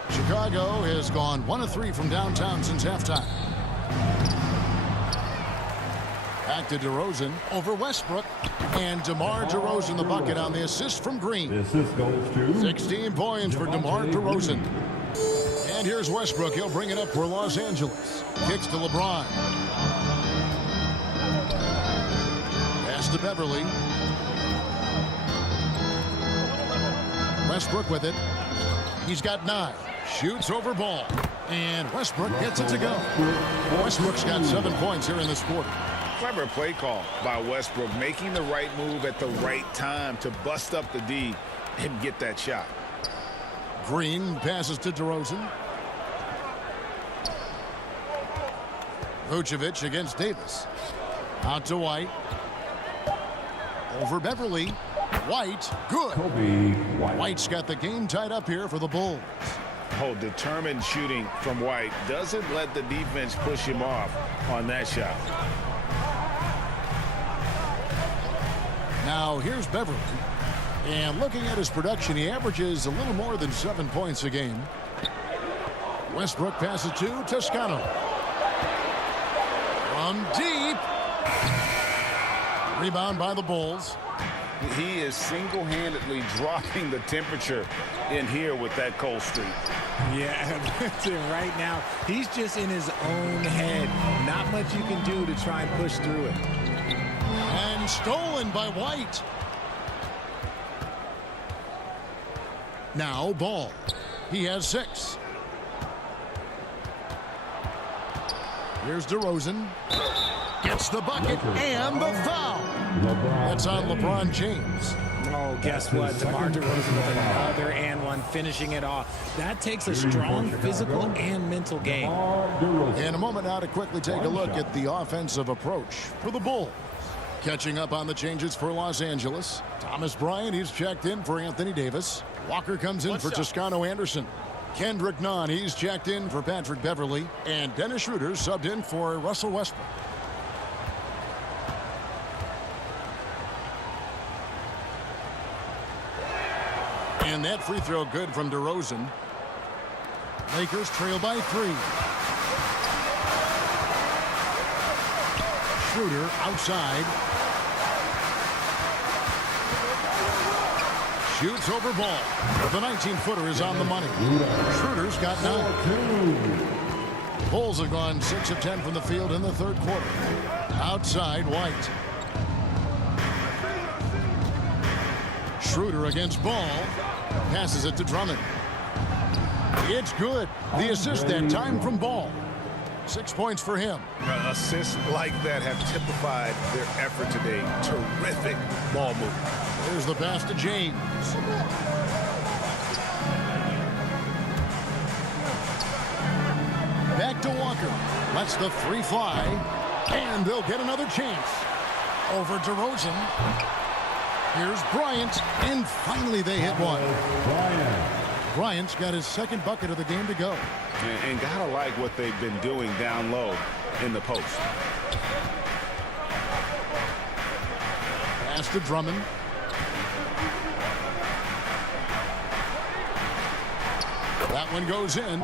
Chicago has gone 1 of 3 from downtown since halftime. Back to DeRozan over Westbrook. And DeMar DeRozan the bucket on the assist from Green. The assist goes to 16 points for DeMar DeRozan. And here's Westbrook. He'll bring it up for Los Angeles. Kicks to LeBron. Pass to Beverly. Westbrook with it. He's got 9. Shoots over Ball. And Westbrook gets it to go. Westbrook's got 7 points here in this quarter. Clever play call by Westbrook, making the right move at the right time to bust up the D and get that shot. Green passes to DeRozan. Vucevic against Davis. Out to White. Over Beverly. White, good. Kobe White. White's got the game tied up here for the Bulls. Oh, determined shooting from White. Doesn't let the defense push him off on that shot. Now here's Beverly. And looking at his production, he averages a little more than 7 points a game. Westbrook passes to Toscano. From deep. Rebound by the Bulls. He is single-handedly dropping the temperature in here with that cold streak. Yeah, right now, he's just in his own head. Not much you can do to try and push through it. And stolen by White. Now Ball. He has 6. Here's DeRozan. Gets the bucket and the foul. That's on LeBron James. Oh, guess what? DeMar DeRozan with another and one, finishing it off. That takes a strong physical and mental game. In a moment now to quickly take a look at the offensive approach for the Bulls. Catching up on the changes for Los Angeles. Thomas Bryant, he's checked in for Anthony Davis. Walker comes in for Toscano Anderson. Kendrick Nunn, he's checked in for Patrick Beverly. And Dennis Schroeder subbed in for Russell Westbrook. And that free throw good from DeRozan. Lakers trail by 3. Schroeder outside. Shoots over Ball. The 19-footer is on the money. Schroeder's got 9. Bulls have gone 6 of 10 from the field in the third quarter. Outside, White. Schroeder against Ball. Passes it to Drummond. It's good. The assist that time from Ball. 6 points for him. Assists like that have typified their effort today. Terrific ball movement. Here's the pass to James. Back to Walker. Lets the 3 fly. And they'll get another chance. Over DeRozan. Here's Bryant. And finally they hit one. Bryant's got his second bucket of the game to go. And gotta like what they've been doing down low in the post. Pass to Drummond. That one goes in.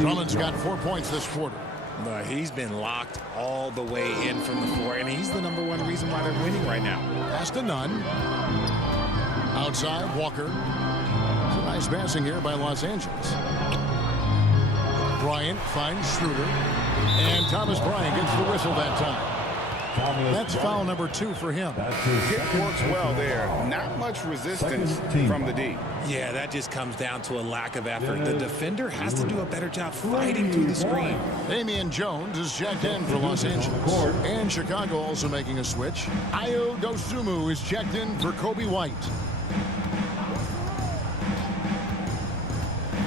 Drummond's got 4 points this quarter. But he's been locked all the way in from the floor, and he's the #1 reason why they're winning right now. Pass to Nunn. Outside, Walker. Some nice passing here by Los Angeles. Bryant finds Schroeder. And Thomas Bryant gets the whistle that time. That's foul number 2 for him. It works well there. Not much resistance from the D. Yeah, that just comes down to a lack of effort. The defender has to do a better job fighting through the screen. Damian Jones is checked in for Los Angeles. And Chicago also making a switch. Ayo Dosunmu is checked in for Kobe White.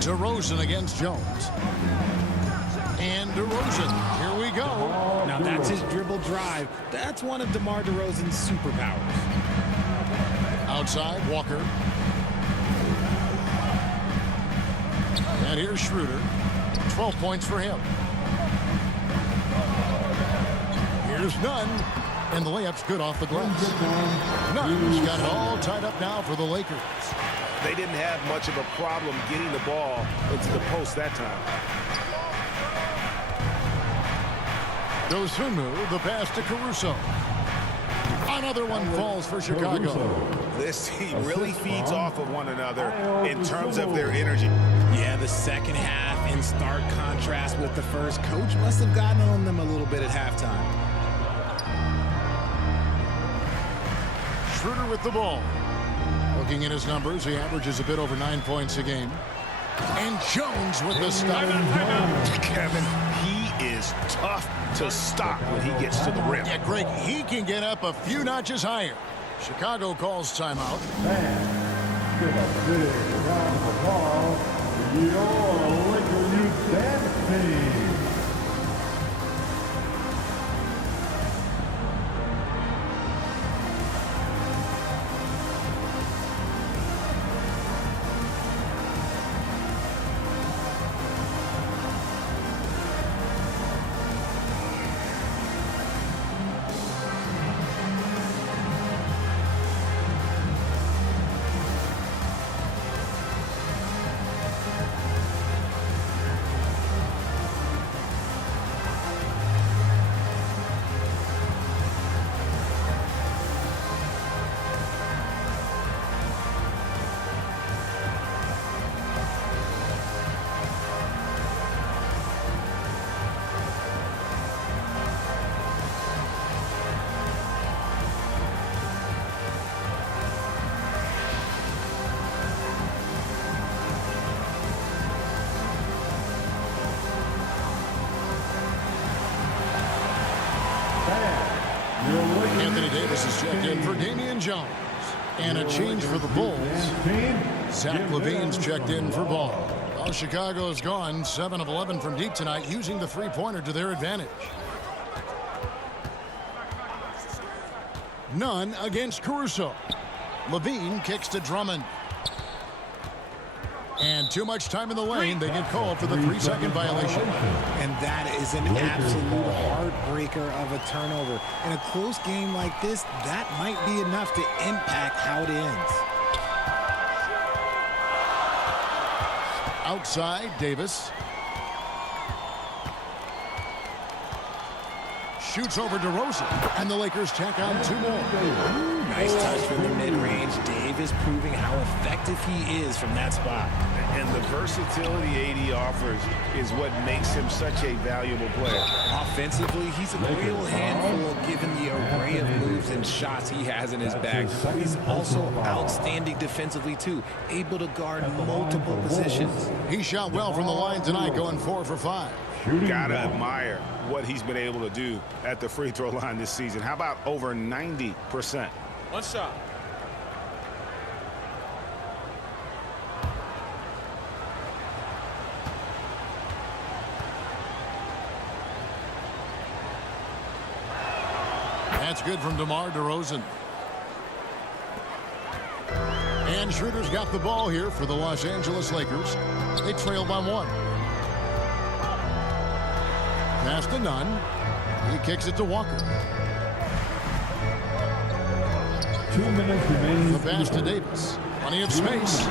DeRozan against Jones. And DeRozan. Here we go. Now that's his dribble drive. That's one of DeMar DeRozan's superpowers. Outside, Walker. And here's Schroeder. 12 points for him. Here's Nunn. And the layup's good off the glass. Nunn's got it all tied up now for the Lakers. They didn't have much of a problem getting the ball into the post that time. Dosunmu, the pass to Caruso. Another one falls for Chicago. This team really feeds off of one another in terms of their energy. Yeah, the second half in stark contrast with the first. Coach must have gotten on them a little bit at halftime. Schroeder with the ball. Looking at his numbers, he averages a bit over 9 points a game. And Jones with the stop. Kevin, he is tough to stop when he gets to the rim. Yeah, Greg, he can get up a few notches higher. Chicago calls timeout. Give a big round of applause to your Laker Youth Dance Team. Anthony Davis is checked in for Damian Jones. And a change for the Bulls. Zach LaVine's checked in for Ball. Well, Chicago's gone 7 of 11 from deep tonight, using the three-pointer to their advantage. None against Caruso. LaVine kicks to Drummond. And too much time in the lane. They get called for the 3-second violation. And that is an absolute heartbreaker of a turnover. In a close game like this, that might be enough to impact how it ends. Outside, Davis. Shoots over DeRozan. And the Lakers tack on 2 more. Nice touch from the mid-range. Davis proving how effective he is from that spot. And the versatility AD offers is what makes him such a valuable player. Offensively, he's a real handful given the array of moves and shots he has in his bag. He's also outstanding defensively, too, able to guard multiple positions. He shot well from the line tonight, going 4 for 5. Gotta admire what he's been able to do at the free throw line this season. How about over 90%? One shot. That's good from DeMar DeRozan. And Schroeder's got the ball here for the Los Angeles Lakers. They trail by 1. Pass to Nunn. He kicks it to Walker. 2 minutes remaining. The pass to Davis. Plenty of space.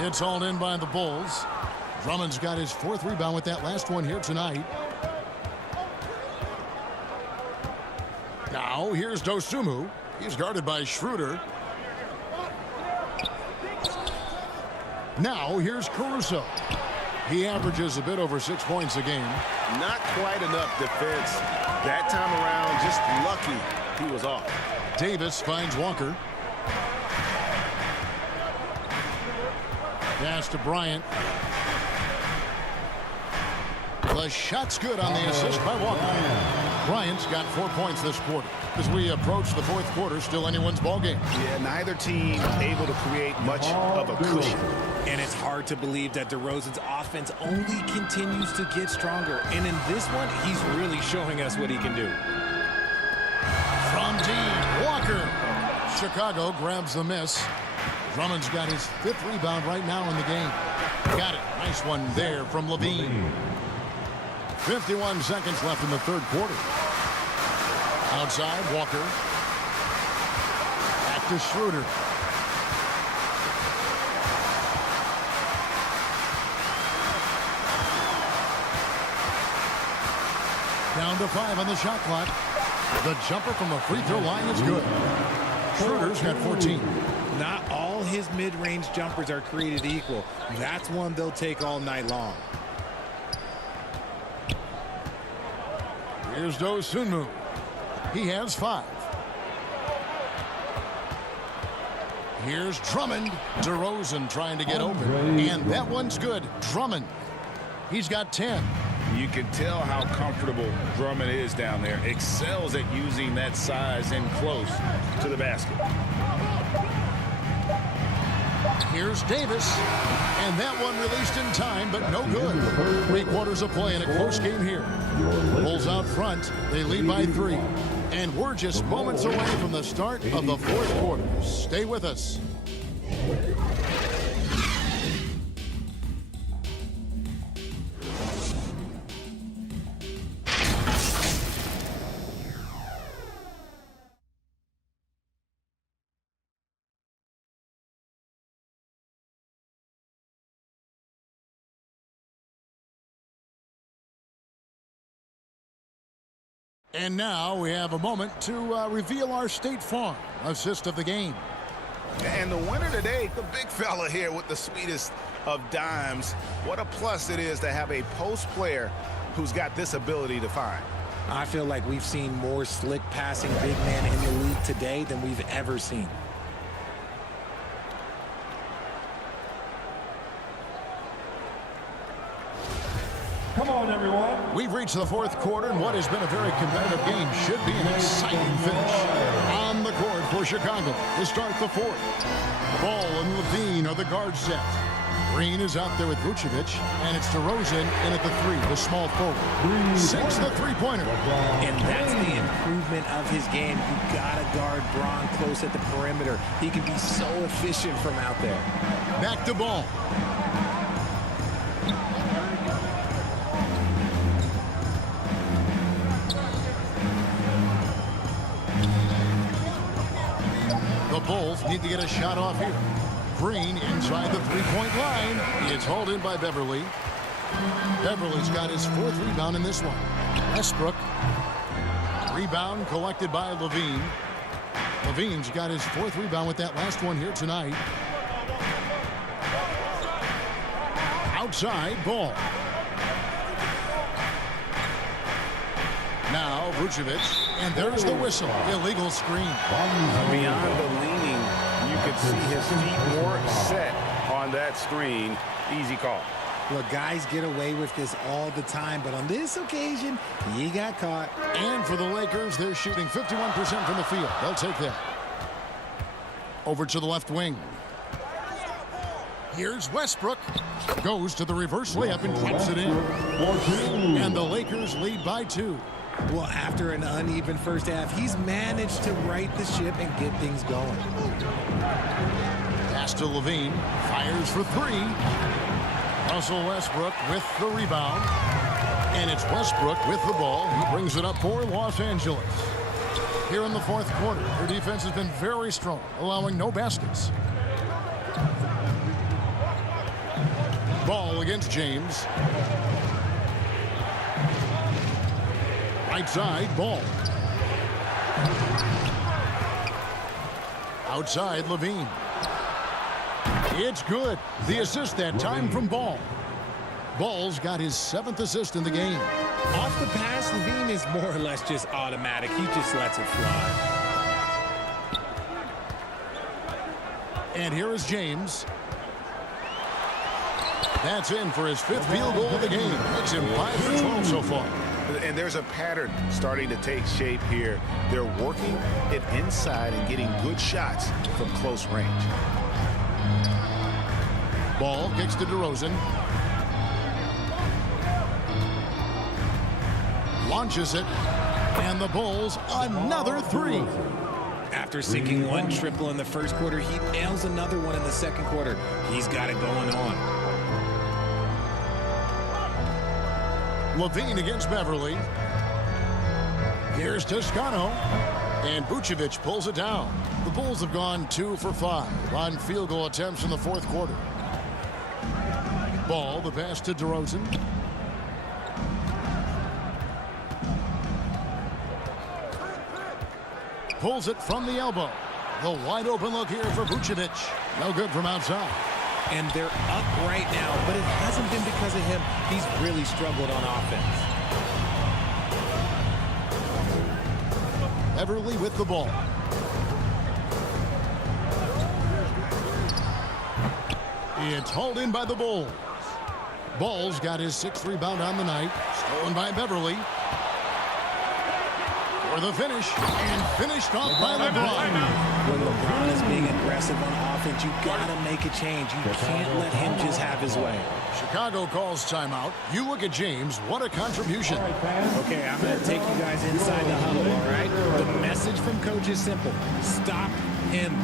It's hauled in by the Bulls. Drummond's got his 4th rebound with that last one here tonight. Now here's Dosunmu. He's guarded by Schroeder. Now here's Caruso. He averages a bit over 6 points a game. Not quite enough defense. That time around, just lucky he was off. Davis finds Walker. Pass to Bryant. The shot's good on the assist by Walker. Bryant's got 4 points this quarter. As we approach the 4th quarter, still anyone's ball game. Yeah, neither team able to create much of a cushion. And it's hard to believe that DeRozan's offense only continues to get stronger. And in this one, he's really showing us what he can do. From deep, Walker. Chicago grabs the miss. Drummond's got his 5th rebound right now in the game. Got it. Nice one there from LaVine. 51 seconds left in the 3rd quarter. Outside, Walker. Back to Schroeder. Down to 5 on the shot clock. The jumper from the free throw line is good. Schroeder's got 14. Not all his mid-range jumpers are created equal. That's one they'll take all night long. Here's Dosunmu. He has 5. Here's Drummond. DeRozan trying to get open. And that one's good. Drummond. He's got 10. You can tell how comfortable Drummond is down there. Excels at using that size in close to the basket. Here's Davis. And that one released in time, but no good. 3 quarters of play in a close game here. Bulls out front. They lead by 3. And we're just moments away from the start of the 4th quarter. Stay with us. And now we have a moment to reveal our State Farm assist of the game. And the winner today, the big fella here with the sweetest of dimes. What a plus it is to have a post player who's got this ability to find. I feel like we've seen more slick passing big man in the league today than we've ever seen. Come on, everyone. We've reached the fourth quarter, and what has been a very competitive game should be an exciting finish. On the court for Chicago to start the fourth. Ball and Levine are the guard set. Green is out there with Vucevic, and it's DeRozan in at the three, the small forward. 6 the three-pointer. And that's the improvement of his game. You gotta guard Braun close at the perimeter. He can be so efficient from out there. Back to Ball. The Bulls need to get a shot off here. Green inside the three-point line. It's hauled in by Beverly. Beverly's got his 4th rebound in this one. Westbrook. Rebound collected by Levine. Levine's got his 4th rebound with that last one here tonight. Outside, Ball. Now Vucevic, and there's the whistle. Illegal screen. Beyond the leaning, you could see his feet more set on that screen. Easy call. Look, guys get away with this all the time, but on this occasion, he got caught. And for the Lakers, they're shooting 51% from the field. They'll take that. Over to the left wing. Here's Westbrook. Goes to the reverse layup and drops it in. And the Lakers lead by 2. Well, after an uneven first half, he's managed to right the ship and get things going. Pass to Levine. Fires for 3. Russell Westbrook with the rebound. And it's Westbrook with the ball. He brings it up for Los Angeles. Here in the fourth quarter, their defense has been very strong, allowing no baskets. Ball against James. Right side, Ball. Outside, Levine. It's good. The assist that time from Ball. Ball's got his 7th assist in the game. Off the pass, Levine is more or less just automatic. He just lets it fly. And here is James. That's in for his 5th field goal of the game. Makes him 5 for 12 so far. And there's a pattern starting to take shape here. They're working it inside and getting good shots from close range. Ball kicks to DeRozan. Launches it. And the Bulls, another 3. After sinking one triple in the first quarter, he nails another one in the second quarter. He's got it going on. Levine against Beverly. Here's Toscano. And Vucevic pulls it down. The Bulls have gone 2 for 5 on field goal attempts in the fourth quarter. Ball, the pass to DeRozan. Pulls it from the elbow. The wide open look here for Vucevic. No good from outside. And they're up right now, but it hasn't been because of him. He's really struggled on offense. Beverly with the ball. It's hauled in by the Bulls. Ball's got his 6th rebound on the night. Stolen by Beverly. For the finish. And finished off by LeBron. When LeBron is being aggressive on offense, you gotta make a change. You can't let him just have his way. Chicago calls timeout. You look at James. What a contribution. Okay, I'm gonna take you guys inside the huddle, all right? The message from coach is simple. Stop him.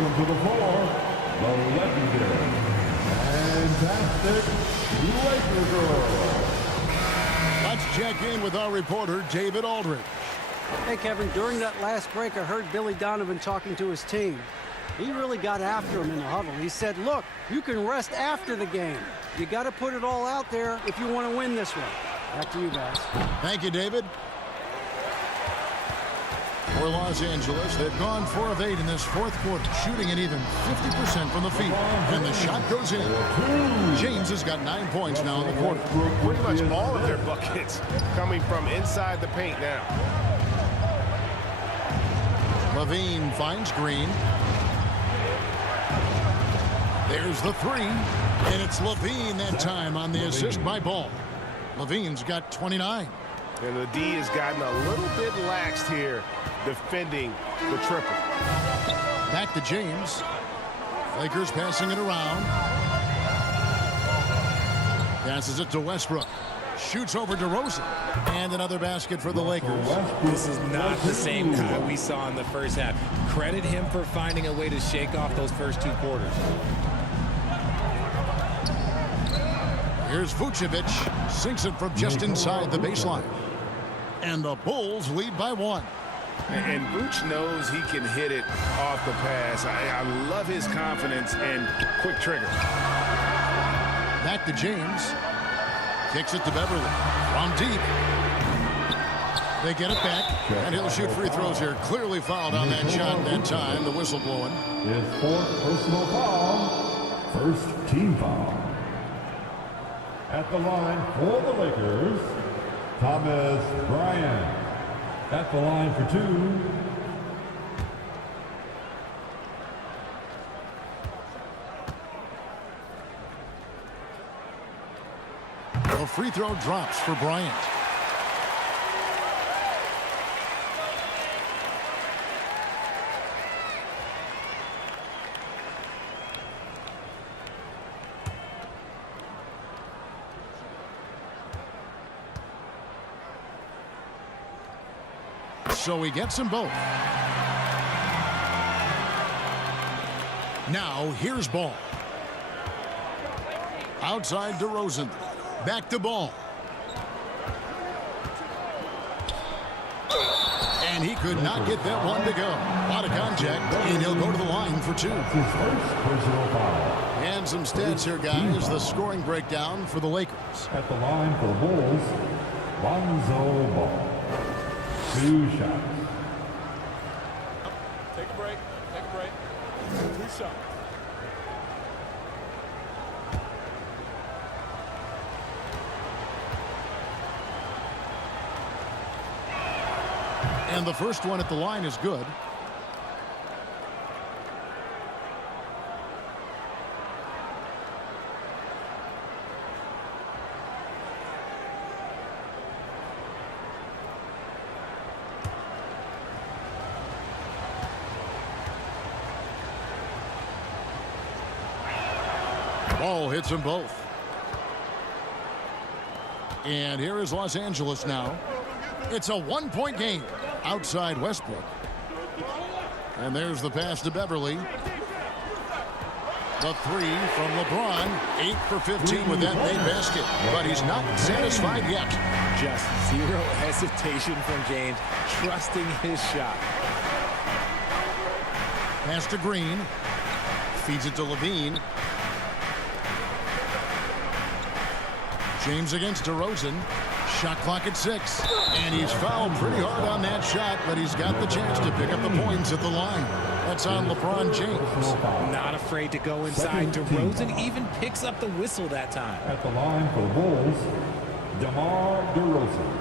welcome to the floor, the legendary, fantastic Laker girl. Let's check in with our reporter, David Aldridge. Hey, Kevin, during that last break, I heard Billy Donovan talking to his team. He really got after him in the huddle. He said, look, you can rest after the game. You got to put it all out there if you want to win this one. Back to you guys. Thank you, David. For Los Angeles, they've gone 4 of 8 in this fourth quarter, shooting an even 50% from the field. And the shot goes in. James has got 9 points now in the quarter. Pretty much all of their buckets coming from inside the paint now. Levine finds Green. There's the 3. And it's Levine that time on the assist by Ball. Levine's got 29. And the D has gotten a little bit laxed here defending the triple. Back to James. Lakers passing it around. Passes it to Westbrook. Shoots over DeRozan. And another basket for the Lakers. This is not the same guy we saw in the first half. Credit him for finding a way to shake off those first 2 quarters. Here's Vucevic. Sinks it from just inside the baseline. And the Bulls lead by 1. And Vooch knows he can hit it off the pass. I love his confidence and quick trigger. Back to James. Kicks it to Beverly. From deep. They get it back. And he'll shoot free throws here. Clearly fouled on that shot that time. The whistle blowing. His 4th personal foul. First team foul. At the line for the Lakers, Thomas Bryant. At the line for 2. The free throw drops for Bryant. So he gets them both. Now here's Ball. Outside DeRozan. Back to Ball. And he could not get that one to go. Out of contact, and he'll go to the line for 2. His first personal foul. And some stats here, guys. The scoring breakdown for the Lakers. At the line for the Bulls, Lonzo Ball. 2 shots. Take a break. Take a break. 2 shots. And the first one at the line is good. Ball hits them both. And here is Los Angeles now. It's a 1-point game outside Westbrook. And there's the pass to Beverly. The 3 from LeBron. 8 for 15 with that made basket. But he's not satisfied yet. Just zero hesitation from James, trusting his shot. Pass to Green. Feeds it to Levine. James against DeRozan. Shot clock at 6. And he's fouled pretty hard on that shot, but he's got the chance to pick up the points at the line. That's on LeBron James. Not afraid to go inside. DeRozan even picks up the whistle that time. At the line for the Bulls, DeMar DeRozan.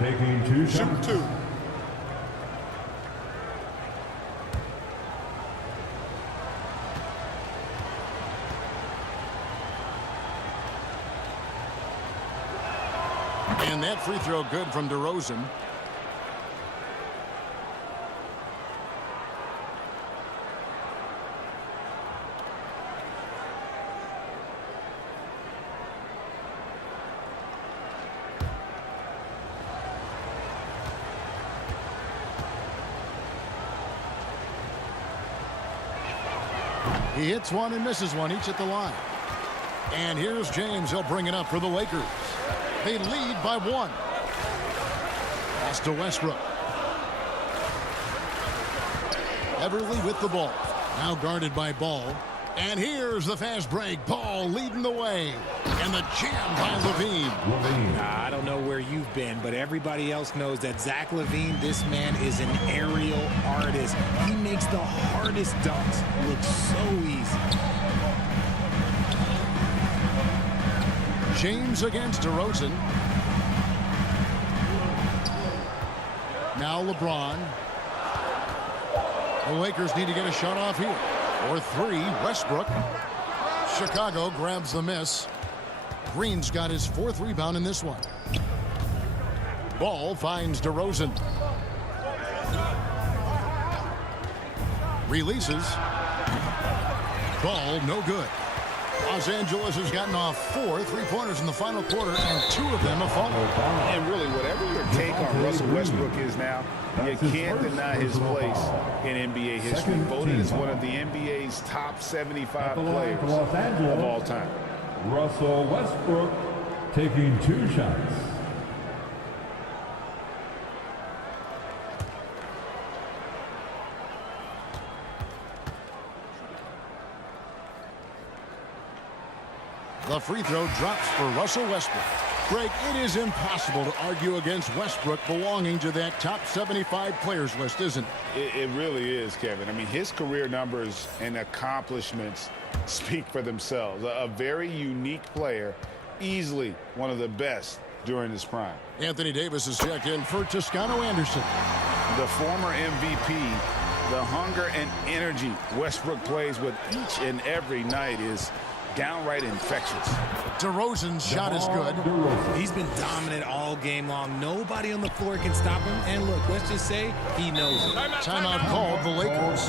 Taking 2 shots. Shoot 2. And that free throw good from DeRozan. He hits one and misses one, each at the line. And here's James. He'll bring it up for the Lakers. They lead by 1. Pass to Westbrook. Everly with the ball. Now guarded by Ball. And here's the fast break. Ball leading the way. And the jam by Levine. I don't know where you've been, but everybody else knows that Zach LaVine, this man is an aerial artist. He makes the hardest dunks look so easy. James against DeRozan. Now LeBron. The Lakers need to get a shot off here. Or 3, Westbrook. Chicago grabs the miss. Green's got his 4th rebound in this one. Ball finds DeRozan. Releases. Ball no good. Los Angeles has gotten off 4 3-pointers in the final quarter, and 2 of them have fallen. And really, whatever your take on Russell Westbrook is now, you can't deny his place in NBA history. Voted as one of the NBA's top 75 players of all time. Russell Westbrook taking 2 shots. The free throw drops for Russell Westbrook. Greg, it is impossible to argue against Westbrook belonging to that top 75 players list, isn't it? It really is, Kevin. I mean, his career numbers and accomplishments speak for themselves. A very unique player, easily one of the best during his prime. Anthony Davis is checked in for Toscano Anderson. The former MVP, the hunger and energy Westbrook plays with each and every night is downright infectious. DeRozan's shot is good. He's been dominant all game long. Nobody on the floor can stop him. And look, let's just say he knows it. Timeout called the Lakers.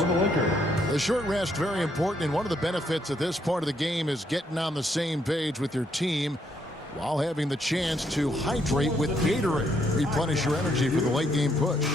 The short rest, very important, and one of the benefits of this part of the game is getting on the same page with your team while having the chance to hydrate with Gatorade. Replenish your energy for the late game push.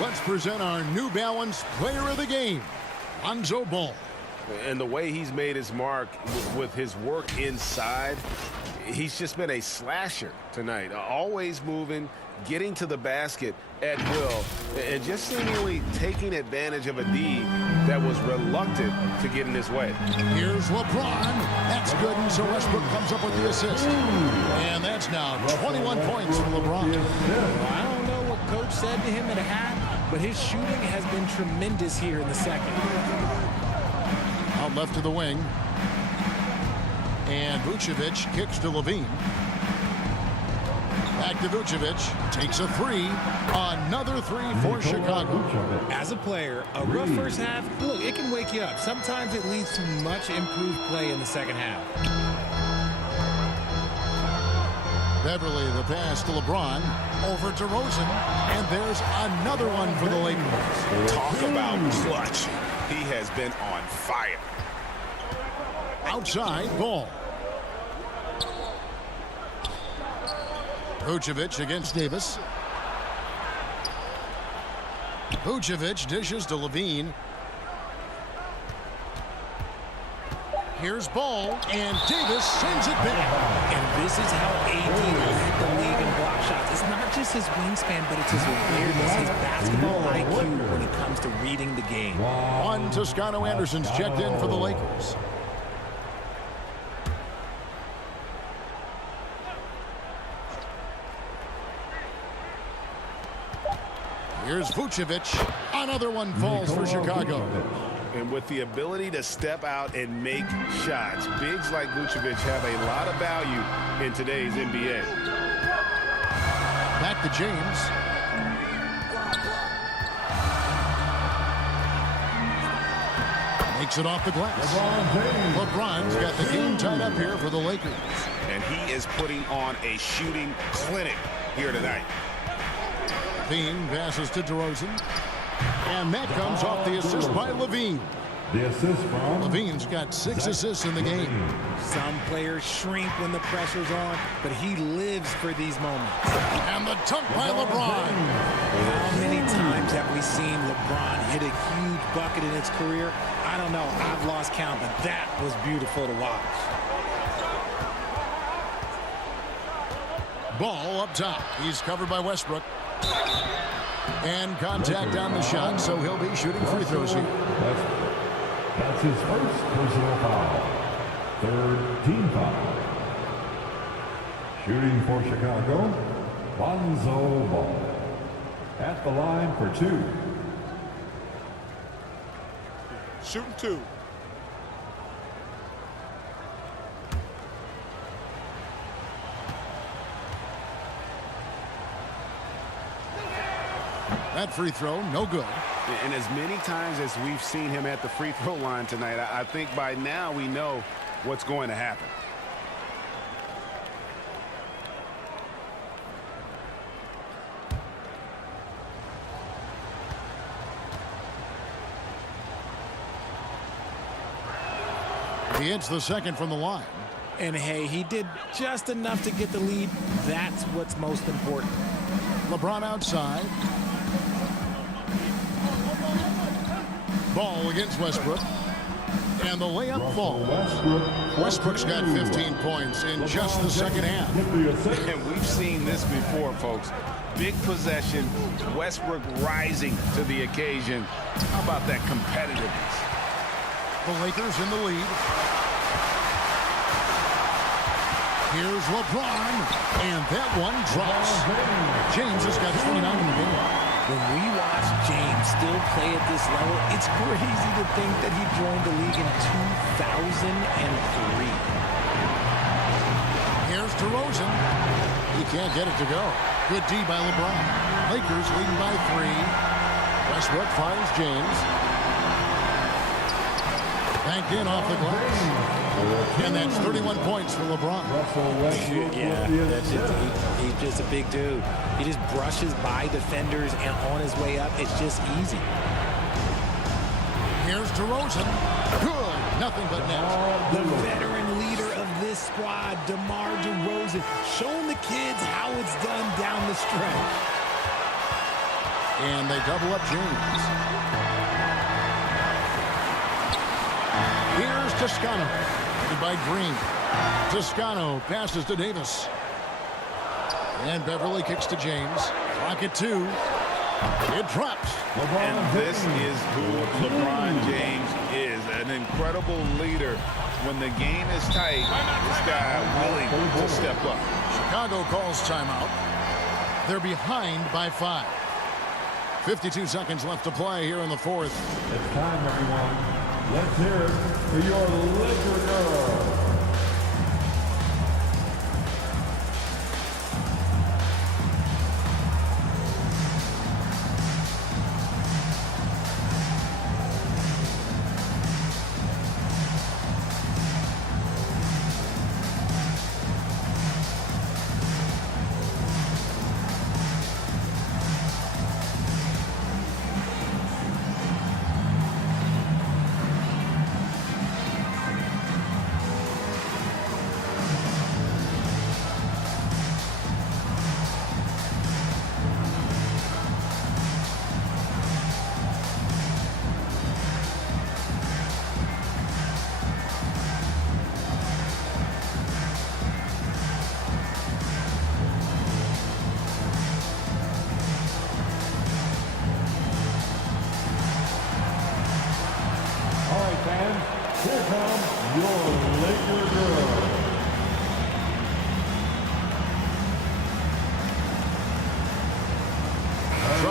Let's present our New Balance Player of the Game, Lonzo Ball. And the way he's made his mark with his work inside, he's just been a slasher tonight. Always moving, getting to the basket at will, and just seemingly taking advantage of a D that was reluctant to get in his way. Here's LeBron. That's good, and so Westbrook comes up with the assist. And that's now 21 points for LeBron. I don't know what Coach said to him at half, but his shooting has been tremendous here in the second. Out left to the wing. And Vucevic kicks to Levine. Back to Vucevic. Takes a 3. Another 3 for Chicago. As a player, a rough first half, look, it can wake you up. Sometimes it leads to much improved play in the second half. Beverly, the pass to LeBron. Over to Rosen. And there's another one for the Lakers. Talk about clutch. He has been on fire. Outside, Ball. Vucevic against Davis. Vucevic dishes to Levine. Here's Ball, and Davis sends it back. And This is how AD led the league in block shots. It's not just his wingspan, but it's his awareness, his basketball IQ when it comes to reading the game. Juan Toscano-Anderson's checked in for the Lakers. Here's Vucevic. Another one falls for Chicago. And with the ability to step out and make shots, bigs like Vucevic have a lot of value in today's NBA. Back to James. Makes it off the glass. LeBron's got the game tied up here for the Lakers. And he is putting on a shooting clinic here tonight. Levine passes to DeRozan. And that comes off the assist by Levine. The assist from Levine's got 6 assists in the game. Some players shrink when the pressure's on, but he lives for these moments. And the dunk by LeBron. How many times have we seen LeBron hit a huge bucket in his career? I don't know. I've lost count, but that was beautiful to watch. Ball up top. He's covered by Westbrook. And contact on the shot, so he'll be shooting free throws here. That's his first personal foul. Third team foul. Shooting for Chicago, Lonzo Ball. At the line for 2. Shooting 2. That free throw, no good. And as many times as we've seen him at the free throw line tonight, I think by now we know what's going to happen. He hits the second from the line. And hey, he did just enough to get the lead. That's what's most important. LeBron outside. Ball against Westbrook. And the layup falls. Westbrook's got 15 points in just the second half. And we've seen this before, folks. Big possession, Westbrook rising to the occasion. How about that competitiveness? The Lakers in the lead. Here's LeBron. And that one drops. James has got 29 in the game. When we watch James still play at this level, it's crazy to think that he joined the league in 2003. Here's DeRozan. He can't get it to go. Good D by LeBron. Lakers leading by 3. Westbrook finds James. Banked in off the glass. And that's 31 points for LeBron. Yeah, he's just a big dude. He just brushes by defenders, and on his way up, it's just easy. Here's DeRozan. Good. Nothing but net. The veteran leader of this squad, DeMar DeRozan, showing the kids how it's done down the stretch. And they double up James. Here's Toscano. By Green. Toscano passes to Davis. And Beverly kicks to James. Clock at 2. It drops. And this is who LeBron James is. An incredible leader. When the game is tight, this guy willing to step up. Chicago calls timeout. They're behind by 5. 52 seconds left to play here in the 4th. It's time, everyone. Let's hear it for your Laker girl.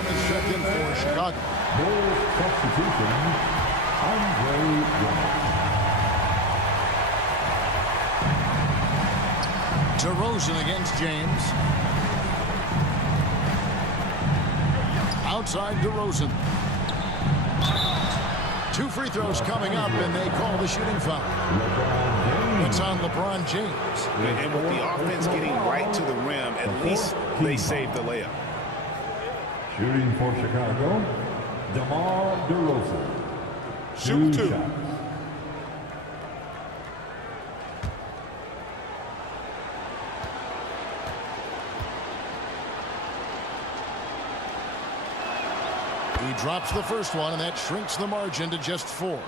Baum is checked in for Chicago. Bulls substitution, Andre DeRozan against James. Outside DeRozan. 2 free throws coming up, and they call the shooting foul. It's on LeBron James. And with the offense getting right to the rim, at least they saved the layup. Shooting for Chicago, DeMar DeRozan. Shoot 2. Shots. He drops the first one, and that shrinks the margin to just 4.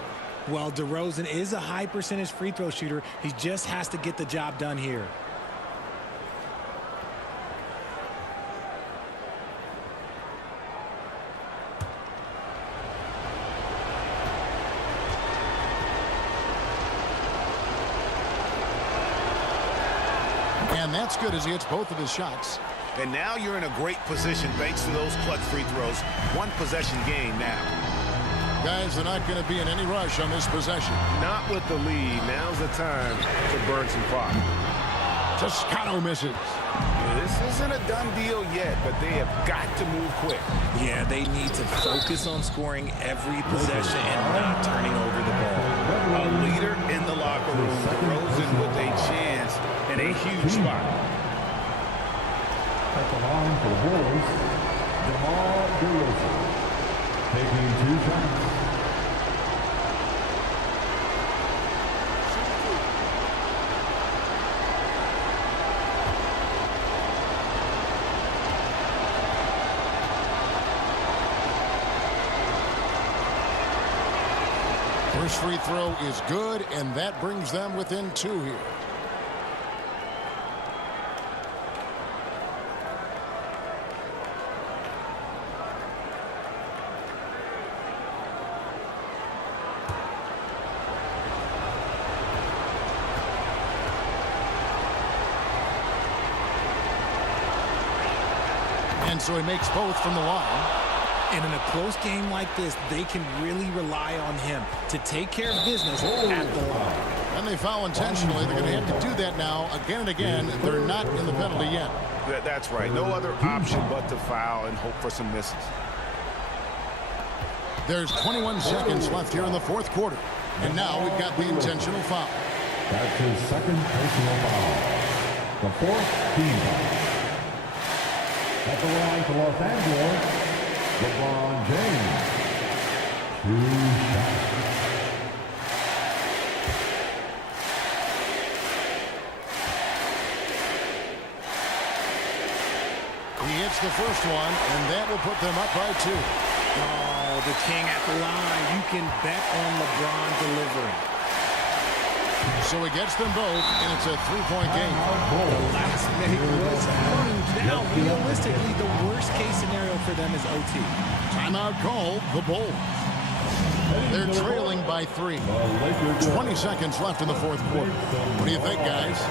Well, DeRozan is a high percentage free throw shooter. He just has to get the job done here. And that's good as he hits both of his shots. And now you're in a great position thanks to those clutch free throws. 1 possession game now. Guys, they're not going to be in any rush on this possession. Not with the lead. Now's the time to burn some clock. Toscano misses. This isn't a done deal yet, but they have got to move quick. Yeah, they need to focus on scoring every possession and not turning over the ball. A leader in the locker room, DeRozan with a chance and a huge spot. At the line for the Bulls, DeMar DeRozan. Taking 2 shots. First free throw is good, and that brings them within 2 here. And so he makes both from the line. And in a close game like this, they can really rely on him to take care of business at the line. And they foul intentionally. They're going to have to do that now again and again. They're not in the penalty yet. That's right. No other option but to foul and hope for some misses. There's 21 seconds left here in the 4th quarter. And now we've got the intentional foul. That's his 2nd personal foul. The 4th team foul. At the line for Los Angeles, LeBron James. 2 shots. He hits the first one, and that will put them up by 2. Oh, the king at the line. You can bet on LeBron delivering. So he gets them both, and it's a 3-point game. The last minute was huge. Now, realistically, the worst-case scenario for them is OT. Timeout called the Bulls. They're trailing by 3. 20 seconds left in the 4th quarter. What do you think, guys?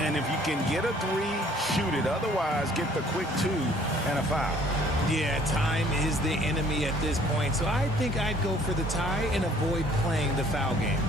And if you can get a 3, shoot it. Otherwise, get the quick 2 and a foul. Yeah, time is the enemy at this point. So I think I'd go for the tie and avoid playing the foul game.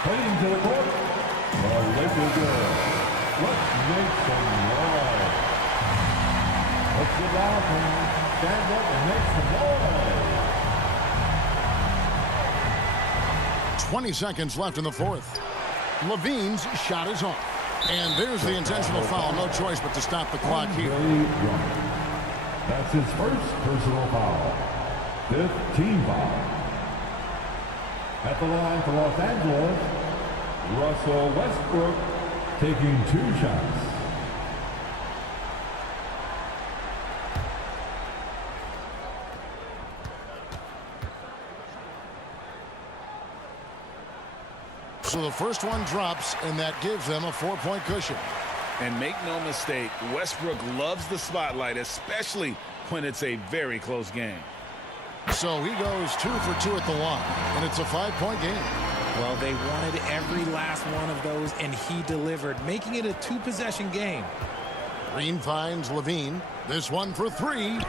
Heading to the court, the Lakers girls. Let's make some noise. Let's get out and stand up and make some noise. 20 seconds left in the 4th. Levine's shot is off. And there's the intentional foul. No choice but to stop the clock here. That's his first personal foul. 5th team foul. At the line for Los Angeles, Russell Westbrook taking 2 shots. So the first one drops, and that gives them a 4-point cushion. And make no mistake, Westbrook loves the spotlight, especially when it's a very close game. So he goes 2 for 2 at the line, and it's a 5-point game. Well, they wanted every last one of those, and he delivered, making it a 2-possession game. Green finds Levine. This one for 3.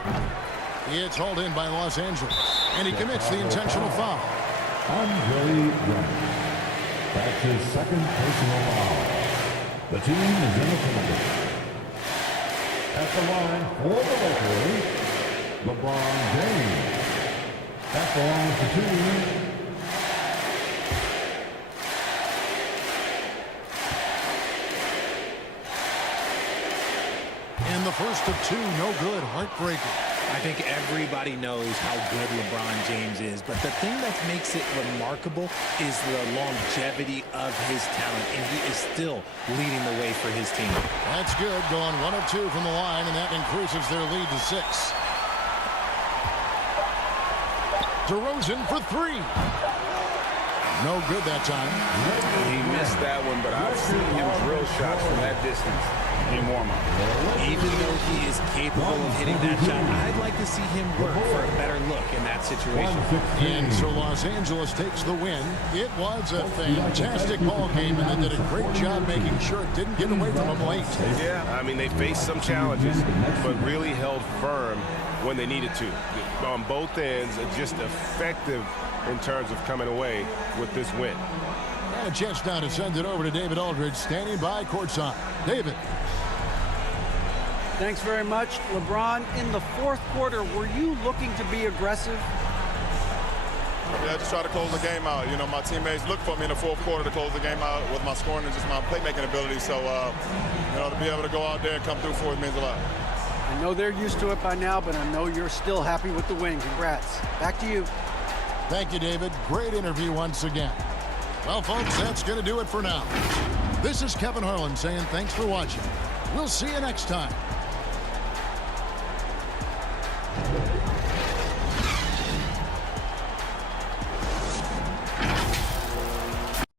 It's hauled in by Los Angeles, and he commits the intentional foul. Andre Drummond. That's his second personal foul. The team is in the penalty. At the line for the Lakers, LeBron James. At the line for 2. And the first of 2, no good, heartbreaker. I think everybody knows how good LeBron James is, but the thing that makes it remarkable is the longevity of his talent, and he is still leading the way for his team. That's good, going 1 of 2 from the line, and that increases their lead to 6. DeRozan for 3. No good that time. He missed that one, but I've seen him drill shots from that distance in warm-up. Even though he is capable of hitting that shot, I'd like to see him work for a better look in that situation. And so Los Angeles takes the win. It was a fantastic ball game, and they did a great job making sure it didn't get away from them late. Yeah, I mean, they faced some challenges, but really held firm when they needed to. On both ends, just effective in terms of coming away with this win. And a chance now to send it over to David Aldridge, standing by courtside. David. Thanks very much. LeBron, in the 4th quarter, were you looking to be aggressive? Yeah, just try to close the game out. You know, my teammates look for me in the 4th quarter to close the game out with my scoring and just my playmaking ability. So, you know, to be able to go out there and come through for it means a lot. I know they're used to it by now, but I know you're still happy with the win. Congrats. Back to you. Thank you, David. Great interview once again. Well, folks, that's going to do it for now. This is Kevin Harlan saying thanks for watching. We'll see you next time.